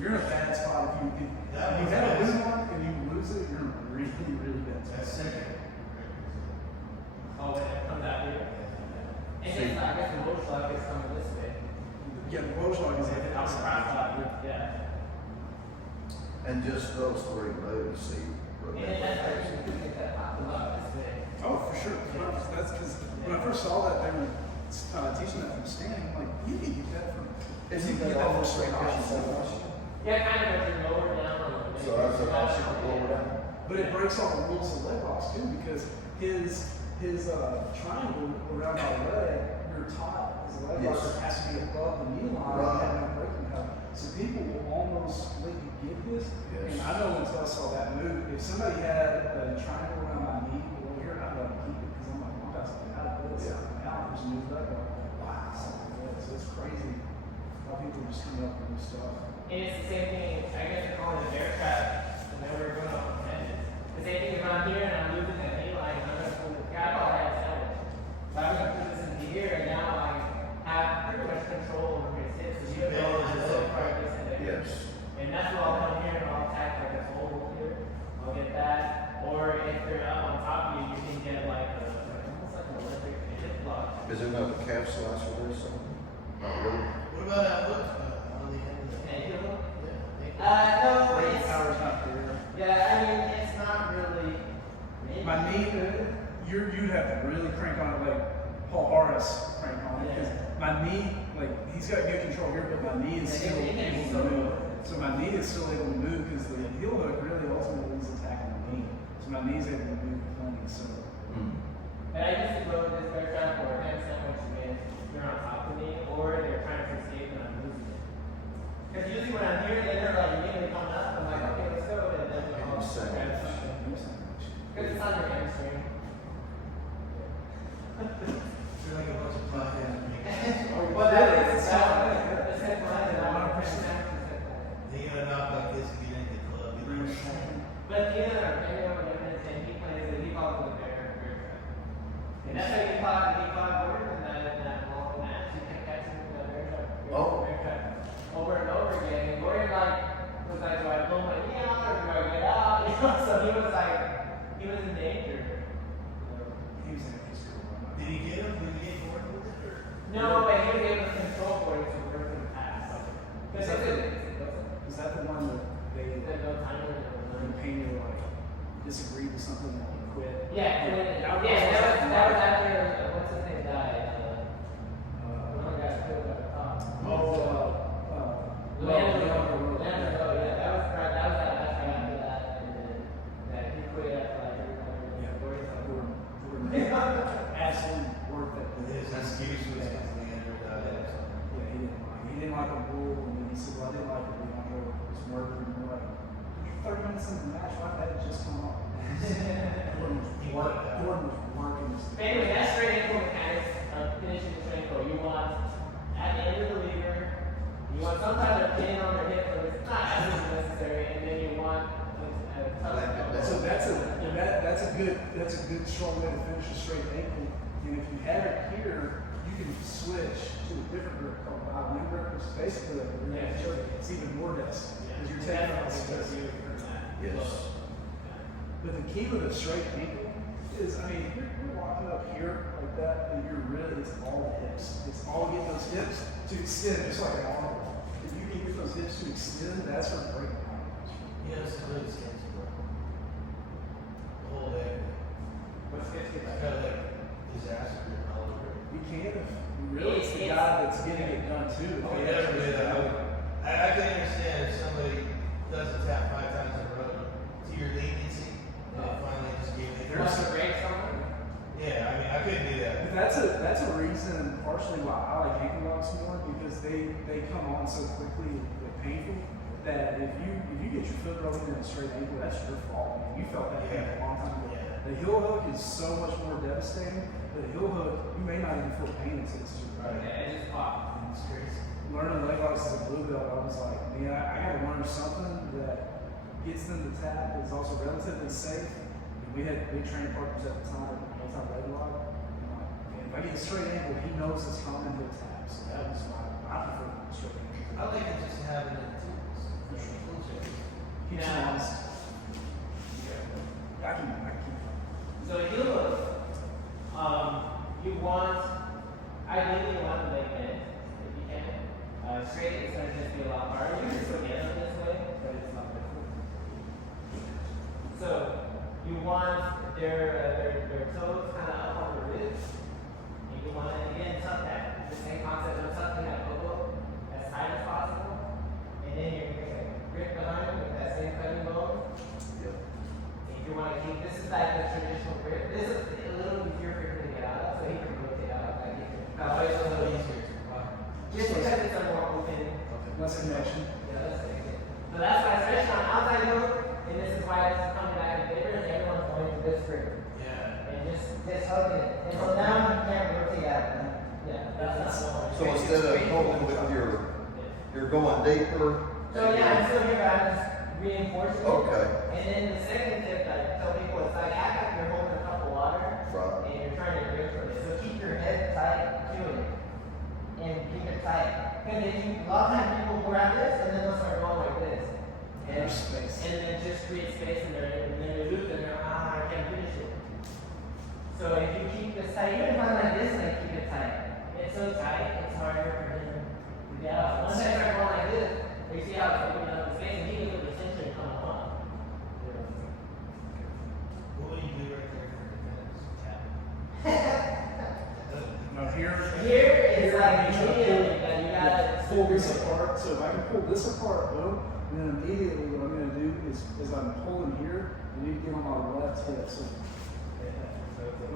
You're in a bad spot if you That you was have a bad. boot on and you lose it, you're in a really, really bad spot. That's second. Oh, when it comes out here. And then I guess the motor slug is coming this way. Yeah, the low shot is like the outside. Yeah. And just those three moves, see. And then that's why you can get that pop them up this way. Oh, for sure. That's because when I first saw that they were teaching that from standing, I'm like, you can get that from. Isn't you can that get that from almost straight like option. Yeah, kind of as you're lower down a little bit. So that's an option to lower down. But it breaks all the rules of leg locks too, because his triangle around my leg, your tie, his leg Yes. lock has to be above the knee line. Right. You have no breaking cover. So people will almost let you get this. Yes. And I know until I saw that move, if somebody had a triangle around my knee below here, I'd let them keep it because I'm like, I'm about to get out of this. Yeah. Now there's a new leg lock. Wow, something like that. So it's crazy how people just come up with new stuff. And it's the same thing, I guess they're calling it bear trap, and then we're going off the tendons. The same thing if I'm here and I'm losing that knee line, I'm going to pull this guy call that sandwich. So I'm going to put this into here, and now I have pretty much control over his hips. So you know this is part of this and that. Yes. And that's what I'll come here and I'll attack like this hole here. I'll get that. Or if they're up on top of you, you can get like almost like an Olympic hip block. Is there another calf slicer or something? Not really. What about that hook on the end of the And press crank on it because my knee, like he's got good control here, but my knee is still able to move. So my knee is still able to move because the heel hook really ultimately is attacking the knee. So my knee's able to move plenty. So. And I used to go to this restaurant where I understand what you mean. You're on top of me, or they're trying to escape and I'm losing it. Because usually when I'm here, they're like immediately coming up. I'm like, okay, let's go. And then we'll all grab something. Because it's on your hamstring. Feel like a bunch of podcasts making. Well, that is the second one. And I'm on They gotta knock like this to get into the club. But either and he plays it, he calls it the bear trap. And that's how you caught Gordon in that long match. He kept catching the bear trap. Bear trap over and over again. And Gordon was like, do I blow my knee out or do I get out? You know, so he was in danger. He was in a physical run. Did he get him? Did he get Gordon with it? Or? No, but he was able to control Gordon to work in the pass. Is that the one that they no time limit. the painter like disagreed with something and he quit? Yeah, that was after what's his name died. One guy killed at the top. Leandro, yeah, that was that match right after that, and then that he quit after like every time. Absolutely worth it. His excuse was because Leandro died or something. Yeah, he didn't like a bull, and then he said, well, I didn't like it. Leandro was murdered, and we're like, 30 minutes into the match, why did that just come up? Gordon was working. But anyway, that's straight ankle mechanics of finishing the straight ankle. You want at the end of the lever, you want some kind of pin on their hip, but it's not absolutely necessary, and then you want a So that's a good strong way to finish a straight ankle. And if you have it here, you can switch to a different grip called the limb grip, which is basically like a rear choke. It's even more desperate because you're taking out the space. Yes. But the key with a straight ankle is, I mean, you're walking up here like that, and you're really, it's all the hips. It's all getting those hips to extend, just like an arm. If you can get those hips to extend, that's where break down comes from. Yeah, it's really sketchy, bro. The whole leg. What's It's kind of like disaster written all over it. You can if really it's the guy that's getting it done too. Oh, yeah, I can understand if somebody doesn't tap 5 times in a row to your leniency, and it finally just gave me. There's a break somewhere. Yeah, I mean, I couldn't do that. But that's a reason partially why I like ankle locks more because they come on so quickly and painful that if you get your foot broken in a straight ankle, that's your fault. Man. You felt that pain a long time ago. Yeah. The heel hook is so much more devastating. But the heel hook, you may not even feel pain until it's too Right. late. Yeah, it just popped. It's crazy. Learning Leglocks as a blue belt, I was like, man, I gotta learn something that gets them to tap, is also relatively safe. And we had big training partners at the time, Leglock. And if I get a straight ankle, he knows it's coming, he'll tap. So that was I prefer straight ankle. I like it just having it too. Keeps you honest. I can keep So heel hook, you want, ideally you want the leg bent, if you can. Straight is going to just be a lot harder. You can still get them this way, but it's not difficult. So you want their toes kind of up on the ribs. And you want to, again, tuck that. The same concept of tucking that elbow as tight as possible. And then you're going to grip behind with that same cutting bone. If you want to keep, this is like the traditional grip. This is a little easier for him to get out of, so he can rotate out like he can. It's a little easier. Just because it's a more open. less connection. Yeah, that's it. So that's why, especially on outside hook, and this is why this is coming back in favor, is everyone's going to this grip. Yeah. And just hug it. And so now you can't rotate out. Yeah, that's not So instead of holding with you're going deeper. So yeah, I'm still here, I'm just reinforcing it. Okay. And then the second tip that I tell people is like act like you're holding a cup of water Right. and you're trying to drink from it. So keep your head tight to it. And keep it tight. Because if you, a lot of times people grab this and then they'll start going like this. And, There's space. and then it just creates space in there and then they lose it and they're I can't finish it. So if you keep this tight, even if I'm like this and I keep it tight, it's so tight, it's harder for him to get out. Once I start going like this, you see how it's opening up the space and he can feel the tension coming on. What would you do right there for defense? Tap. No, here this apart. So if I can pull this apart, boom, and then immediately what I'm going to do is I'm pulling here, I need to get on my left hip. So,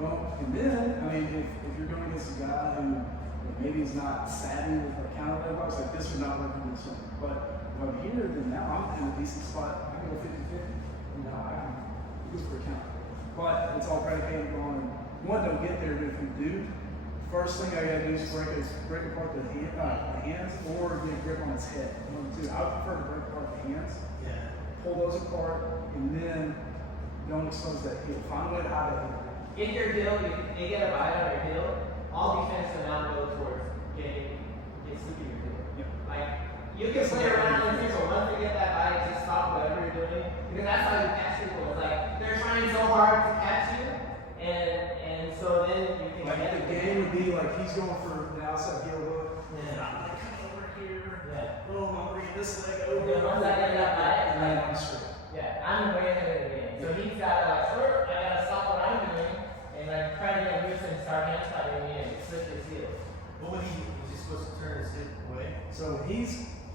well, and then, I mean, if you're going against a guy who maybe is not savvy with like counter leg locks, like this would not work in this one. But if I'm here, then now I'm in a decent spot. I can go 50-50. And now I can use for a counter. But it's all predicated on one, don't get there, but if you do, first thing I gotta do is break apart the hands or get a grip on its head. One, two. I would prefer to break apart the hands. Yeah. Pull those apart, and then don't expose that heel. Find a way to hide that heel. If your heel, they get a bite on your heel, all defense will now go towards getting sleeping your heel. Yep. Like, you can play around and think, well, once they get that bite, just stop whatever you're doing. Because that's how you catch people. It's like, they're trying so hard to catch you, and so then you can Like get the game would be like he's going for the outside heel hook, and I'm gonna come over here. Yeah. Boom, I'm bringing this leg Yeah, over. once I get that bite, And then I'm straight. yeah, I'm way ahead of the game. So he's got to like, sure, I gotta stop what I'm doing, and like try to get loose and start hand fighting me and switch his heels. But when was he supposed to turn his hip away? So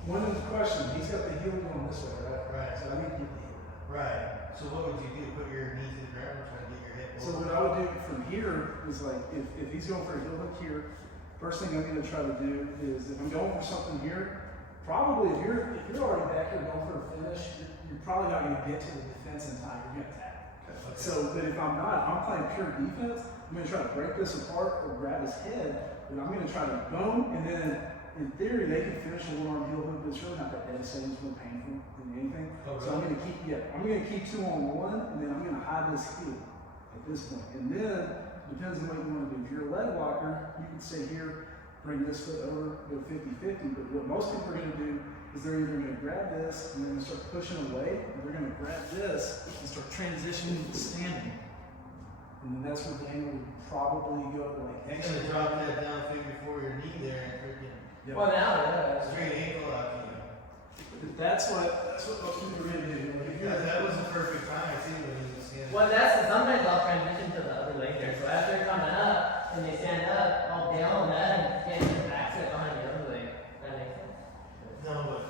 one of the questions, he's got the heel going this way, right? Right. So I need to get the heel. Right. So what would you do? Put your knee to the ground and try to get your hip So over? what I would do from here is like, if he's going for a heel hook here, first thing I'm gonna try to do is if I'm going for something here, probably if you're already back here going for a finish, you're probably not gonna get to the defense in time, you're gonna tap. Okay. So, but if I'm not, if I'm playing pure defense, I'm gonna try to break this apart or grab his head, and I'm gonna try to boom, and then in theory they can finish a one arm heel hook, but it's really not that devastating, it's more painful than anything. Oh, So I'm gonna keep 2 on 1, and then I'm gonna hide this heel at this point. And then depends on what you want to do. If you're a leg locker, you can stay here, bring this foot over, go 50-50. But what most people are gonna do is they're either gonna grab this and then start pushing away, or they're gonna grab this and start transitioning to standing. And then that's where Daniel would probably go like He's gonna drop that down figure for your knee there and freaking Yep. Well, now, yeah. straight ankle out to you. But that's what most people are gonna do. Like, if you're- That was the perfect time too when he was standing. Well, that's sometimes I'll transition to the other leg there. So as they're coming up and they stand up, I'll bail on that and get the back set behind the other leg. That makes sense. No, but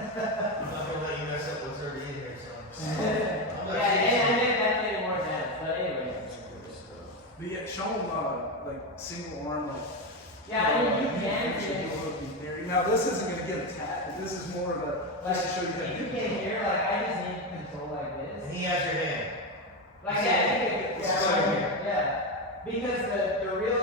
I'm not gonna let you mess up what's already in there, so. I'm not Yeah, and I changing. make that thing more advanced. But anyway. But yeah, show them like single arm, like. Yeah, I mean, you can finish a finish. heel hook in there. Now this isn't gonna get a tap, but this is more of a Like, just to show you that if you can hear, like, I just need control like And this. he has your hand. Like, yeah, It's right right here. Yeah. Because the real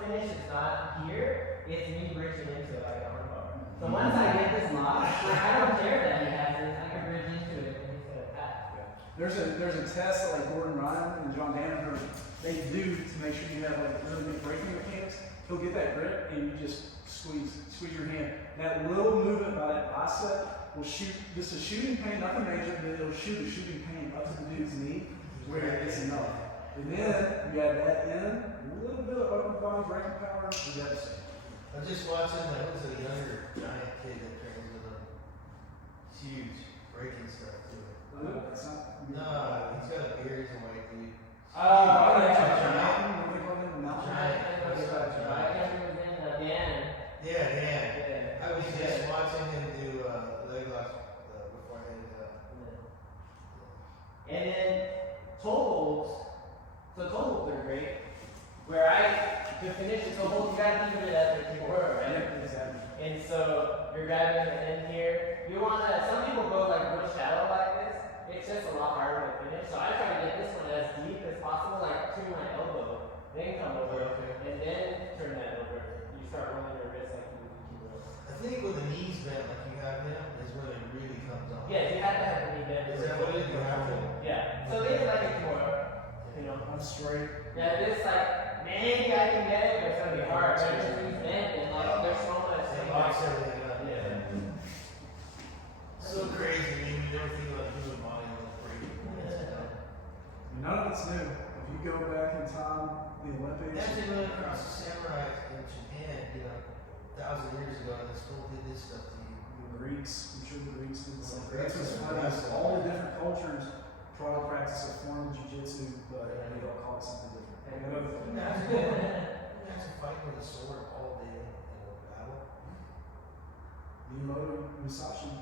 finish is not here, it's me bridging into it like an armbar. So once I get this lock, like, I don't care that he has this, I can bridge into it and he's gonna tap. There's a test that like Gordon Ryan and John Danaher they do to make sure you have like really good braking mechanics. He'll get that grip and you just squeeze your hand. That little movement by that bicep will shoot just a shooting pain, nothing major, but it'll shoot a shooting pain up to the dude's knee where it's enough. And then you add that in, a little bit of upper body braking power, you got to say. I was just watching that was a younger giant kid that trains with him. It's huge breaking stuff too. It's not. No, he's got a beard, he's a white dude. Oh, Giant. mountain, what do they call it? Mountain. Giant. Yeah, yeah. Yeah. I was just watching him do Leglocks before I headed up. And then toe holds. So toe holds are great. Where to finish the toe hold, you gotta think of it as a core, right? Yeah, exactly. And so you're grabbing the end here. You wanna, some people go like real shallow like this. It's just a lot harder to finish. So I try to get this one as deep as possible, like to my elbow. Then come over, and then turn that over. You start rolling your wrist like you keep rolling. I think with the knees bent like you have him is when it really comes on. Yeah, you have to have the knee bent. Is that what it is? You have to. Yeah. So they like a core, you know. I'm straight. Yeah, this like maybe I can get it, but it's gonna be hard. Right? It's knees bent, and like there's so much. They box everything up. Yeah. So crazy, I mean, you never think about human body like breaking. None of it's new. If you go back in time, the Olympics. Imagine running across the samurais in Japan, 1,000 years ago, and they still did this stuff to you. The Greeks, I'm sure the Greeks did the same. Greeks That's what's and funny. Greeks. Is all the different cultures probably practice a form of jiu-jitsu, but they all call it something different. Imagine fighting with a sword all day in a battle. Miyamoto Musashi.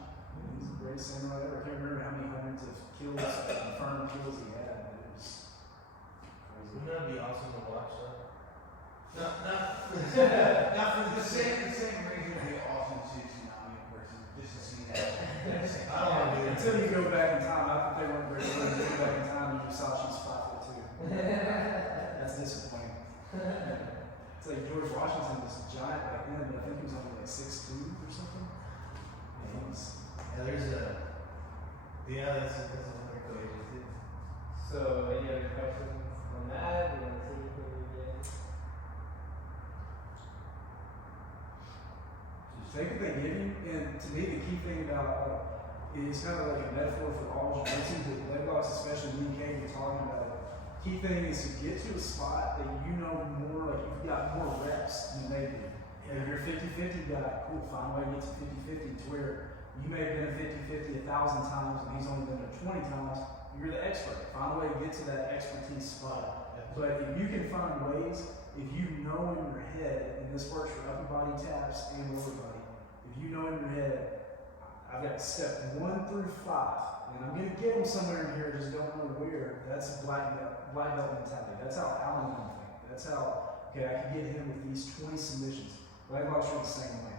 He's the greatest samurai ever. I can't remember how many hundreds of kills, confirmed kills he had, but it was crazy. Wouldn't that be awesome to watch though? Not for the same reason it'd be awesome to see a tsunami in person, just to see that. I don't want to do it. Until you go back in time, I thought they weren't great players. You go back in time and Musashi's 5'2". That's disappointing. It's like George Washington was giant back then, but I think he was only like 6'2" or something. Yeah, he was. That's another equation too. So, any other questions on that? You want to see anything we did? Take what they give you, and to me, the key thing about it's kind of like a metaphor for all jiu-jitsu, but Leglocks, especially me and Kate, were talking about it. Key thing is to get to a spot that you know more, like you've got more reps than they do. If you're a 50-50 guy, cool, find a way to get to 50-50 to where you may have been a 50-50 1,000 times and he's only been there 20 times, you're the expert. Find a way to get to that expertise spot. But if you can find ways, if you know in your head, and this works for upper body taps and lower body, if you know in your head, I've got step 1 through 5, and I'm going to get them somewhere in here, I just don't know where. That's black belt mentality. That's how Alan Young thinks. That's how, okay, I can get him with these 20 submissions. Leglocks are the same way.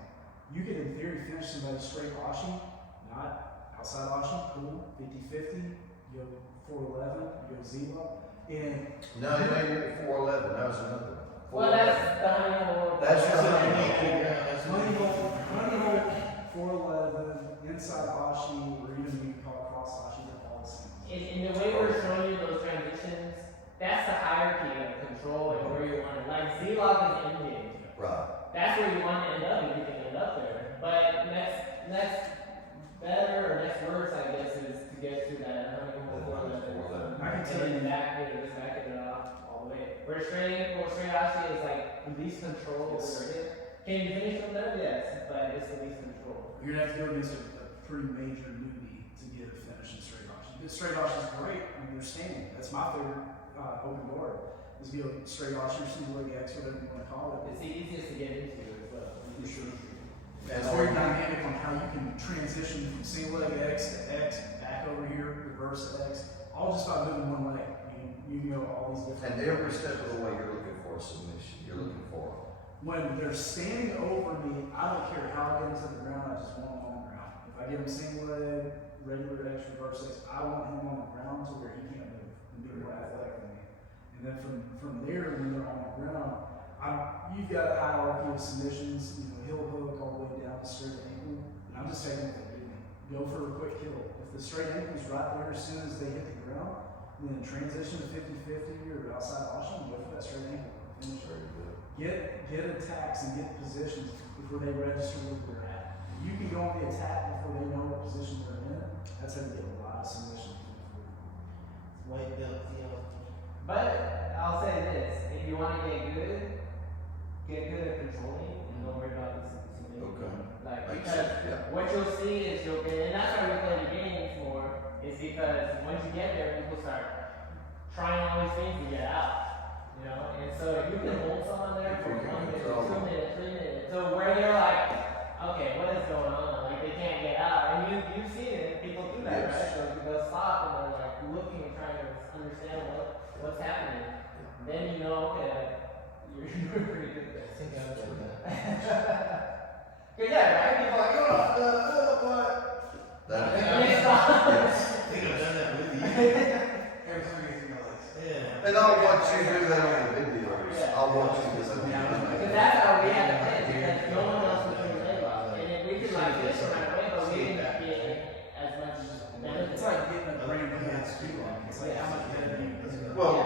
You can, in theory, finish somebody straight ashi, not outside ashi, cool, 50-50, you go 411, you go Zelo, and No, you ain't 411, that was another one. Well, that's the honey hole. That's your honey money hole, 411, inside ashi, or even you can call it cross ashi, they're all the same. In the way we're showing you those transitions, that's the hierarchy of control and where you want it. Like Zlock is ending. Right. That's where you want to end up if you can end up there. But next better or next worse, I guess, is to get to that honey hole 411. I can tell And you then just backing it off all the way. Where straight ashi is like least control. Can you finish from there? Yes, but it's the least control. you're going to have to go against a pretty major newbie to get a finish in straight ashi. But straight ashi is great. I mean, they're standing. That's my favorite open guard. Is go straight ashi or single leg X, whatever you want to call it. It's the easiest to get into as well. For sure. It's very dynamic on how you can transition from single leg X to X, back over here, reverse X, all just by moving one leg. You can go all these different. And every step of the way, you're looking for a submission. You're looking for When they're standing over me, I don't care how I get into the ground, I just want them on the ground. If I give him single leg, regular X, reverse X, I want him on the ground to where he can't move and be more athletic than me. And then from there, when they're on the ground, you've got a hierarchy of submissions, heel hook all the way down to straight ankle, and I'm just taking what they give me. Go for a quick kill. If the straight ankle's right there as soon as they hit the ground, then transition to 50-50 or outside ashi, go for that straight ankle. Finish. very good. Get attacks and get positions before they register where they're at. You can go on the attack before they know what position they're in. That's how you get a lot of submissions. White belt, But I'll say this: if you want to get good at controlling, and don't worry about the submission. Okay. Like Makes because sense, yeah. what you'll see is and that's why we play the games more, is because once you get there, people start trying all these things to get out. And so if you can hold someone there for 1 minute, 2 minutes, 3 minutes, so where they're like, okay, what is going on? Like they can't get out, and you've seen it. People do that, Yes. right? So they'll stop and they're like looking and trying to understand what's happening. Then okay, you're doing pretty good there. I think I would do that. Cause right? People are like, That and they stop. I think I've done that with you. Every time you get to know this. Yeah. And I'll watch you do that on the videos. Yeah. I'll watch you do that. Because that's how we had to play, because no one else was doing Leglock. And if we could like this right away, but we didn't get as much benefit. It's like getting a brand new man speed on. It's like how much better do you Well,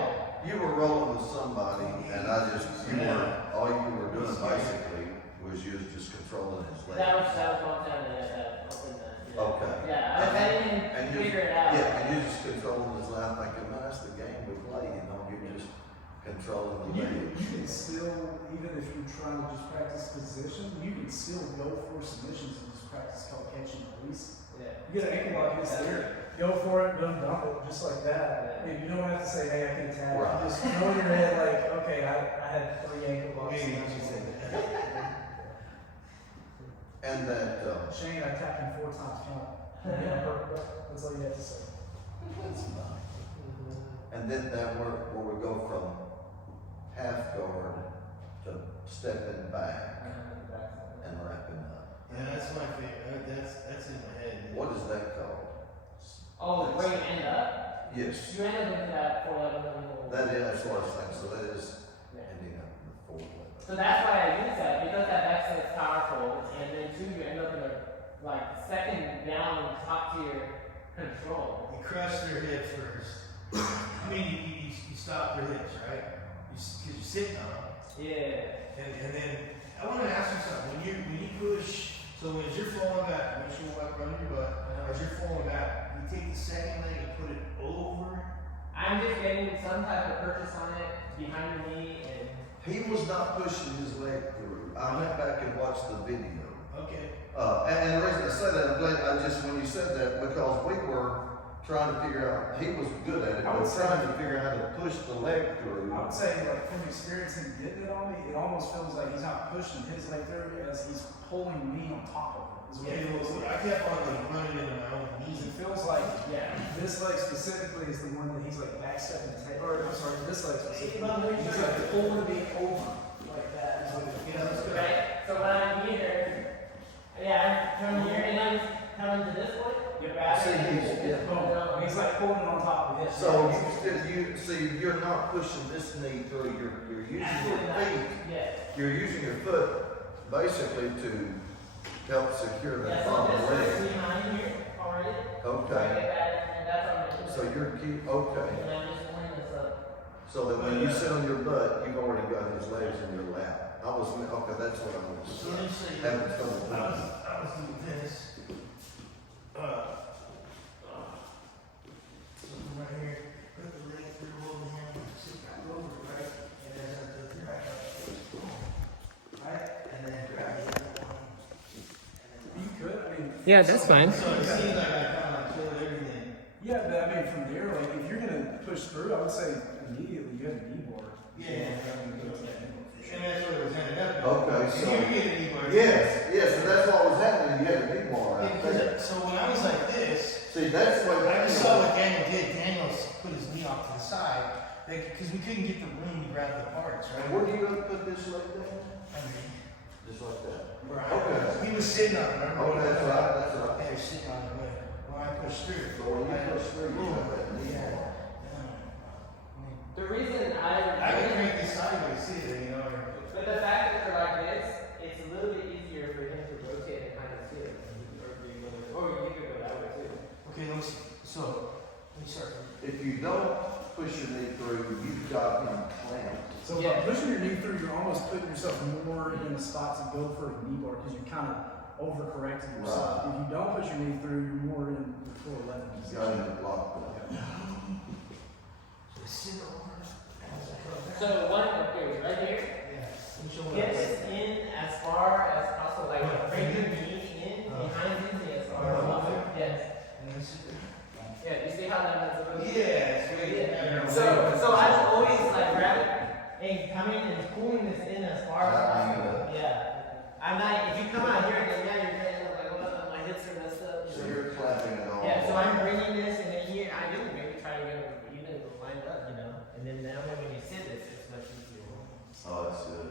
you were rolling with somebody, and all you were doing basically was you was just controlling his leg. That was Montana, yeah, yeah. Okay. Yeah, I didn't figure it out. Yeah, and you're just controlling his leg, thinking, man, that's the game we play, you're just controlling the leg. You can still, even if you're trying to just practice position, you can still go for submissions and just practice called catch and release. Yeah. You get an ankle lock, it's there. Go for it, don't dump it, just like that. And you don't have to say, hey, I can tag. Right. You just know in your head, like, okay, I had 3 ankle locks. Maybe you should say that. And that, Shane, I tapped him 4 times. That's all you have to say. and then that where we go from half guard to stepping back and wrapping up. Yeah, that's my favorite. That's in my head. What is that called? Oh, where you end up? Yes, You end up into that 411. that is, that's what I was thinking, so that is ending up in the 411. So that's why I use that, because that backside is powerful, and then two, you end up in a second down top tier control. You crush their hips first. I mean, you stop their hips, right? Because you're sitting on them. Yeah. And then I want to ask you something. When you push, so as you're falling back, make sure you wipe around your butt. As you're falling back, you take the second leg and put it over. I'm just getting some type of purchase on it behind the knee, and He was not pushing his leg through. I went back and watched the video. Okay. And the reason I say that, I'm glad I just, when you said that, because we were trying to figure out, he was good at it, I but would say- trying to figure out how to push the leg through. I would say, like, from experience in getting it on me, it almost feels like he's not pushing his leg through as he's pulling me on top of it. Is what it feels like. I kept on running into my own knees. It feels like yeah. this leg specifically is the one that he's like backstepping his head. Or I'm sorry, this leg specifically. He's like pulling me over like that. Is what it feels like. Right? So when I'm here, yeah, I'm coming here, and I'm coming to this one, you're back. See, Boom. He's like pulling it on top of it. So you see, you're not pushing this knee through, you're using your Absolutely not. feet, Yes. you're using your foot basically to help secure Yeah, that so bottom this leg. is behind here already. Okay, And that's on the so you're okay. And I'm just pulling this up. So that when you sit on your butt, you've already got his legs in your lap. Okay, that's what I was So let me say, having trouble with. I was doing this. Something right here. Put the leg through over here. Sit back over, right? And then I do the back up. Right? And then grab the other one. You could, I mean. Yeah, that's fine. So it seems like I kind of killed everything. Yeah, but I mean, from there, like, if you're gonna push through, I would say immediately you have a knee bar. Yeah. And that's what it was ended up. Okay, And so- you get an e-bar. Yes, and that's what was happening, you had a knee bar Yeah, out there. because- So when I was like this, See, that's what. I just saw what Daniel did. Daniel put his knee off to the side because we couldn't get the room to grab the parts, right? Where do you gonna put this leg down? I mean, Just like that. right. Okay. He was sitting on it, remember? Oh, that's right, that's right. Yeah, he was sitting on it when I pushed through. So when you push through, you have that knee Yeah. bar. The reason I can crank this sideways, see it, you know. but the fact that they're like this, it's a little bit easier for him to rotate and kind of see it. Or you could go that way too. Okay, let me start. If you don't push your knee through, you've got him clamped. So Yeah. by pushing your knee through, you're almost putting yourself more in a spot to go for a knee bar because you're kind of overcorrecting yourself. Right. If you don't push your knee through, you're more in the 411 You've position. got him locked up. So sit over. So one, okay, right here, Yeah. Let me show what get I this in as far as possible, like bring your knee in behind his knee as far as possible. Yes. And then sit there. Yeah, you see how that is? Yeah, it's really Yeah. So I'm always like grabbing and coming and pulling this in as far as possible. Yeah. I'm not, if you come out here and then yeah, you're getting like, well, my hips are messed up. So you're clapping it all. Yeah, so I'm bringing this and then here, I do maybe try to get it even lined up, you know? And then now when you sit this, it's much easier. Oh, that's good.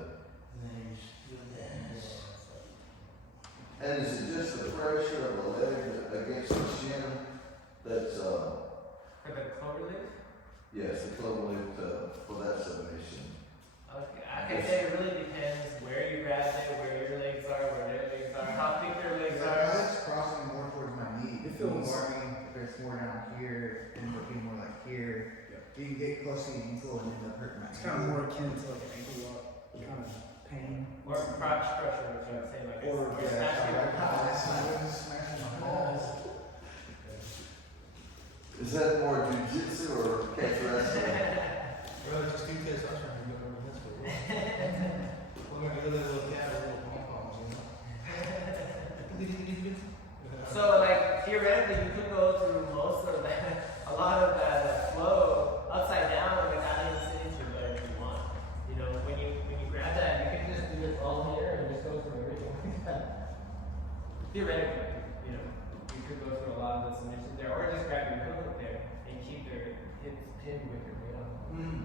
And then you just do this. And is it just the pressure of the leg against the shin that's, For the clover leaf? yes, the clover lift, for that submission? Okay, I can say it really depends where you grab it, where your legs are, where their legs are, how thick their legs If are. it's crossing more towards my knee, It it feels- feels more. I mean, if it's more down here and looking more like here, you can get close to the ankle and end up hurting my It's kind of ankle. more akin to like an ankle lock kind of pain. Or crotch pressure, which I would say like Or it's yeah, smashing your like thighs. smashing my balls. Is that more jujitsu or catch wrestling? Well, just do this. I'm trying to go over this way. We're gonna do a little cat, a little pom-poms, you know? So like theoretically you could go through most of that, a lot of that flow upside down without even sitting through whatever you want. You know, when you grab that, you can just do this all here and just go through everything like that. gym with your weight on. Mm.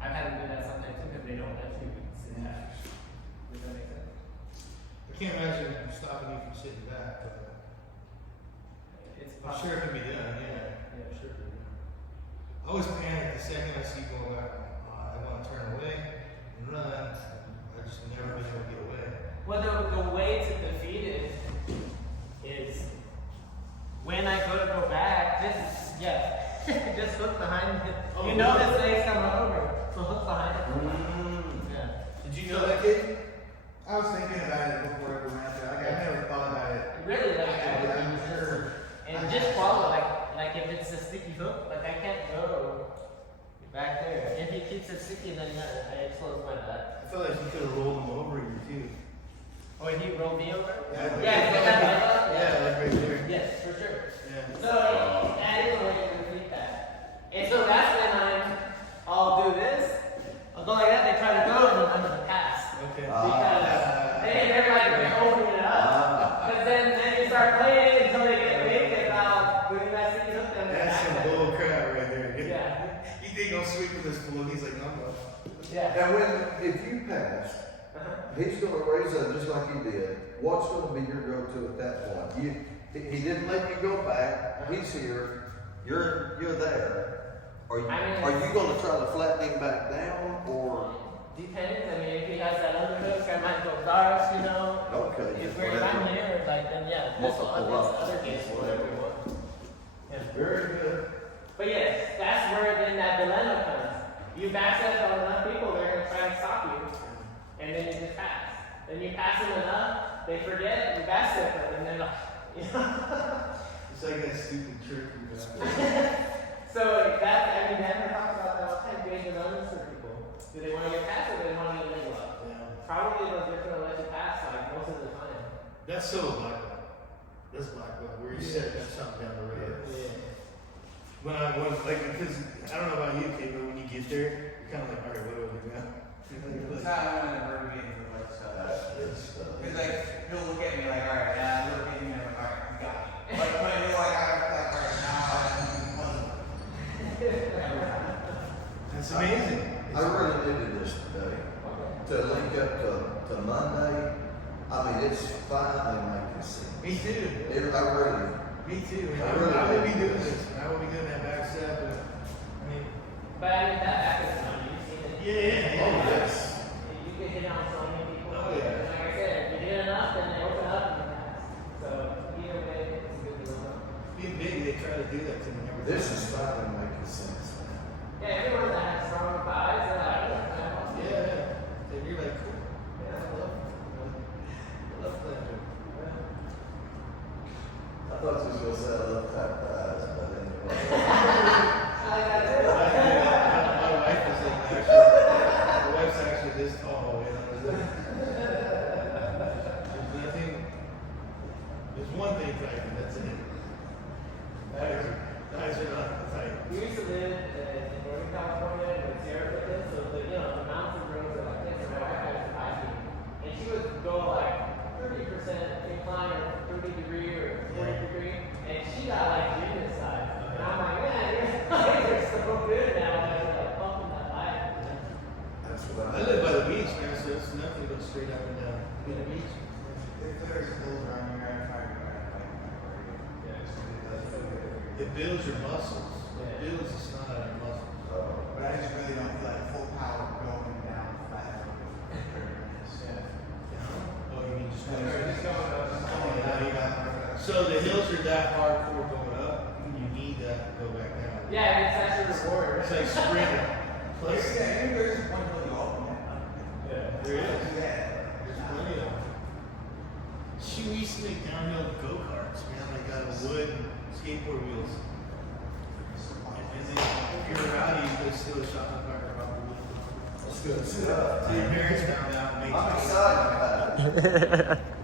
I've had to do that sometimes too because they don't let you sit back. Does that make sense? I can't imagine stopping you from sitting back, but It's I'm possible. sure it can be done, yeah. Yeah, sure. I always panic the second I see you going back. I want to turn away and run. I just never been able to get away. Well, the way to defeat it is when I go back, just hook behind it. Oh, You know really? this leg's coming over, so hook behind it. Yeah. Did you know that, kid? I was thinking about it before I went out there. Like, I never thought about it. Really, like, Yeah, I'm sure. and just follow, like if it's a sticky hook, like I can't go back there. If he keeps it sticky, then I close my back. I felt like you could have rolled him over you too. Oh, and he rolled me over? Yeah, Yeah, is that right? Yeah, like right there. Yes, for sure. Yeah. So that is a way to defeat that. And so that's when I'll do this. I'll go like that, they try to go, and I'm gonna pass. Okay. Because they're like opening it up. But then you start playing until they get big, and when you guys see hook them, That's some bull crap right there. Yeah. You think I'm sweet with this fool? He's like, no, no. Yeah. Now, if you pass, he's gonna raise up just like he did. What's gonna be your go-to at that point? He didn't let you go back. He's here. You're there. Are you gonna try to flatten him back down, or? Depends. I mean, if he has that underhook, I might go darts, you know. Okay, If just we're whatever. I'm here, like then yeah, this will other games, whatever you want. Yeah. Very good. But yes, that's where then that dilemma comes. You backstep on enough people, they're gonna try and stop you, and then you just pass. Then you pass them enough, they forget, you backstep them, and they're like, you know. It's like that stupid trick we got. So never talk about that. What kind of great dilemmas for people? Do they want to get past or do they want to get Leglock? Yeah. Probably they're gonna let you pass like most of the time. That's so black belt. That's black belt where you set that something down the road. Yeah. When I was like, because I don't know about you, kid, but when you get there, you're kind of like, all right, what do I do now? It's not one of the bird games with like stuff. That's good stuff. Because like, he'll look at me like, all right, now look at me and I'm like, all right, you got me. Like, when you're like, all right, now That's amazing. I really needed this today to link up to Monday. I mean, it's finally making sense. Me too. I really. Me too. I I really will be like doing this. this. I will be doing that back step. I mean, But I mean that is fun. You've seen it. yeah. Oh yes. You get hit on so many people. Oh, yeah. And like I said, if you did enough, then they open up and you pass. So either way, it's a good dilemma. Being big, they try to do that to me. This is finally making sense. Yeah, everyone that has strong thighs, I don't know. Yeah. And you're like, cool. Yeah, I love pleasure. I thought you was gonna say I love tight thighs, but anyway. I like that too. My wife is like, actually, my wife's actually this tall. You know, there's nothing. There's one thing tight, and that's it. Thighs are not tight. We used to live in Northern California with Sarah with this, so the mountain roads are like this, and my wife had hiking, and she would go like 30% incline or 30-degree or 40-degree, and she got like gym size, and I'm like, man, you're so good now, and I was like pumping that bike. That's what I live by the beach, man, so it's nothing but straight up and down. Be the beach. If there's hills around here, I'm trying to ride like It builds your muscles. It builds the snot out of your muscles. But I just really don't feel like full power going down flat. Oh, you mean just Just going up, just going down. So the hills are that hardcore going up, you need that to go back down. Yeah, it's actually reward. It's like sprinting. Plus, There's one really open. there is. Yeah. There's plenty of them. Shoot, we used to make downhill go-karts, man. Like out of wood and skateboard wheels. And then if you're rowdy, you could steal a shopping cart probably. That's good stuff. So your parents found out and made I'm excited about it.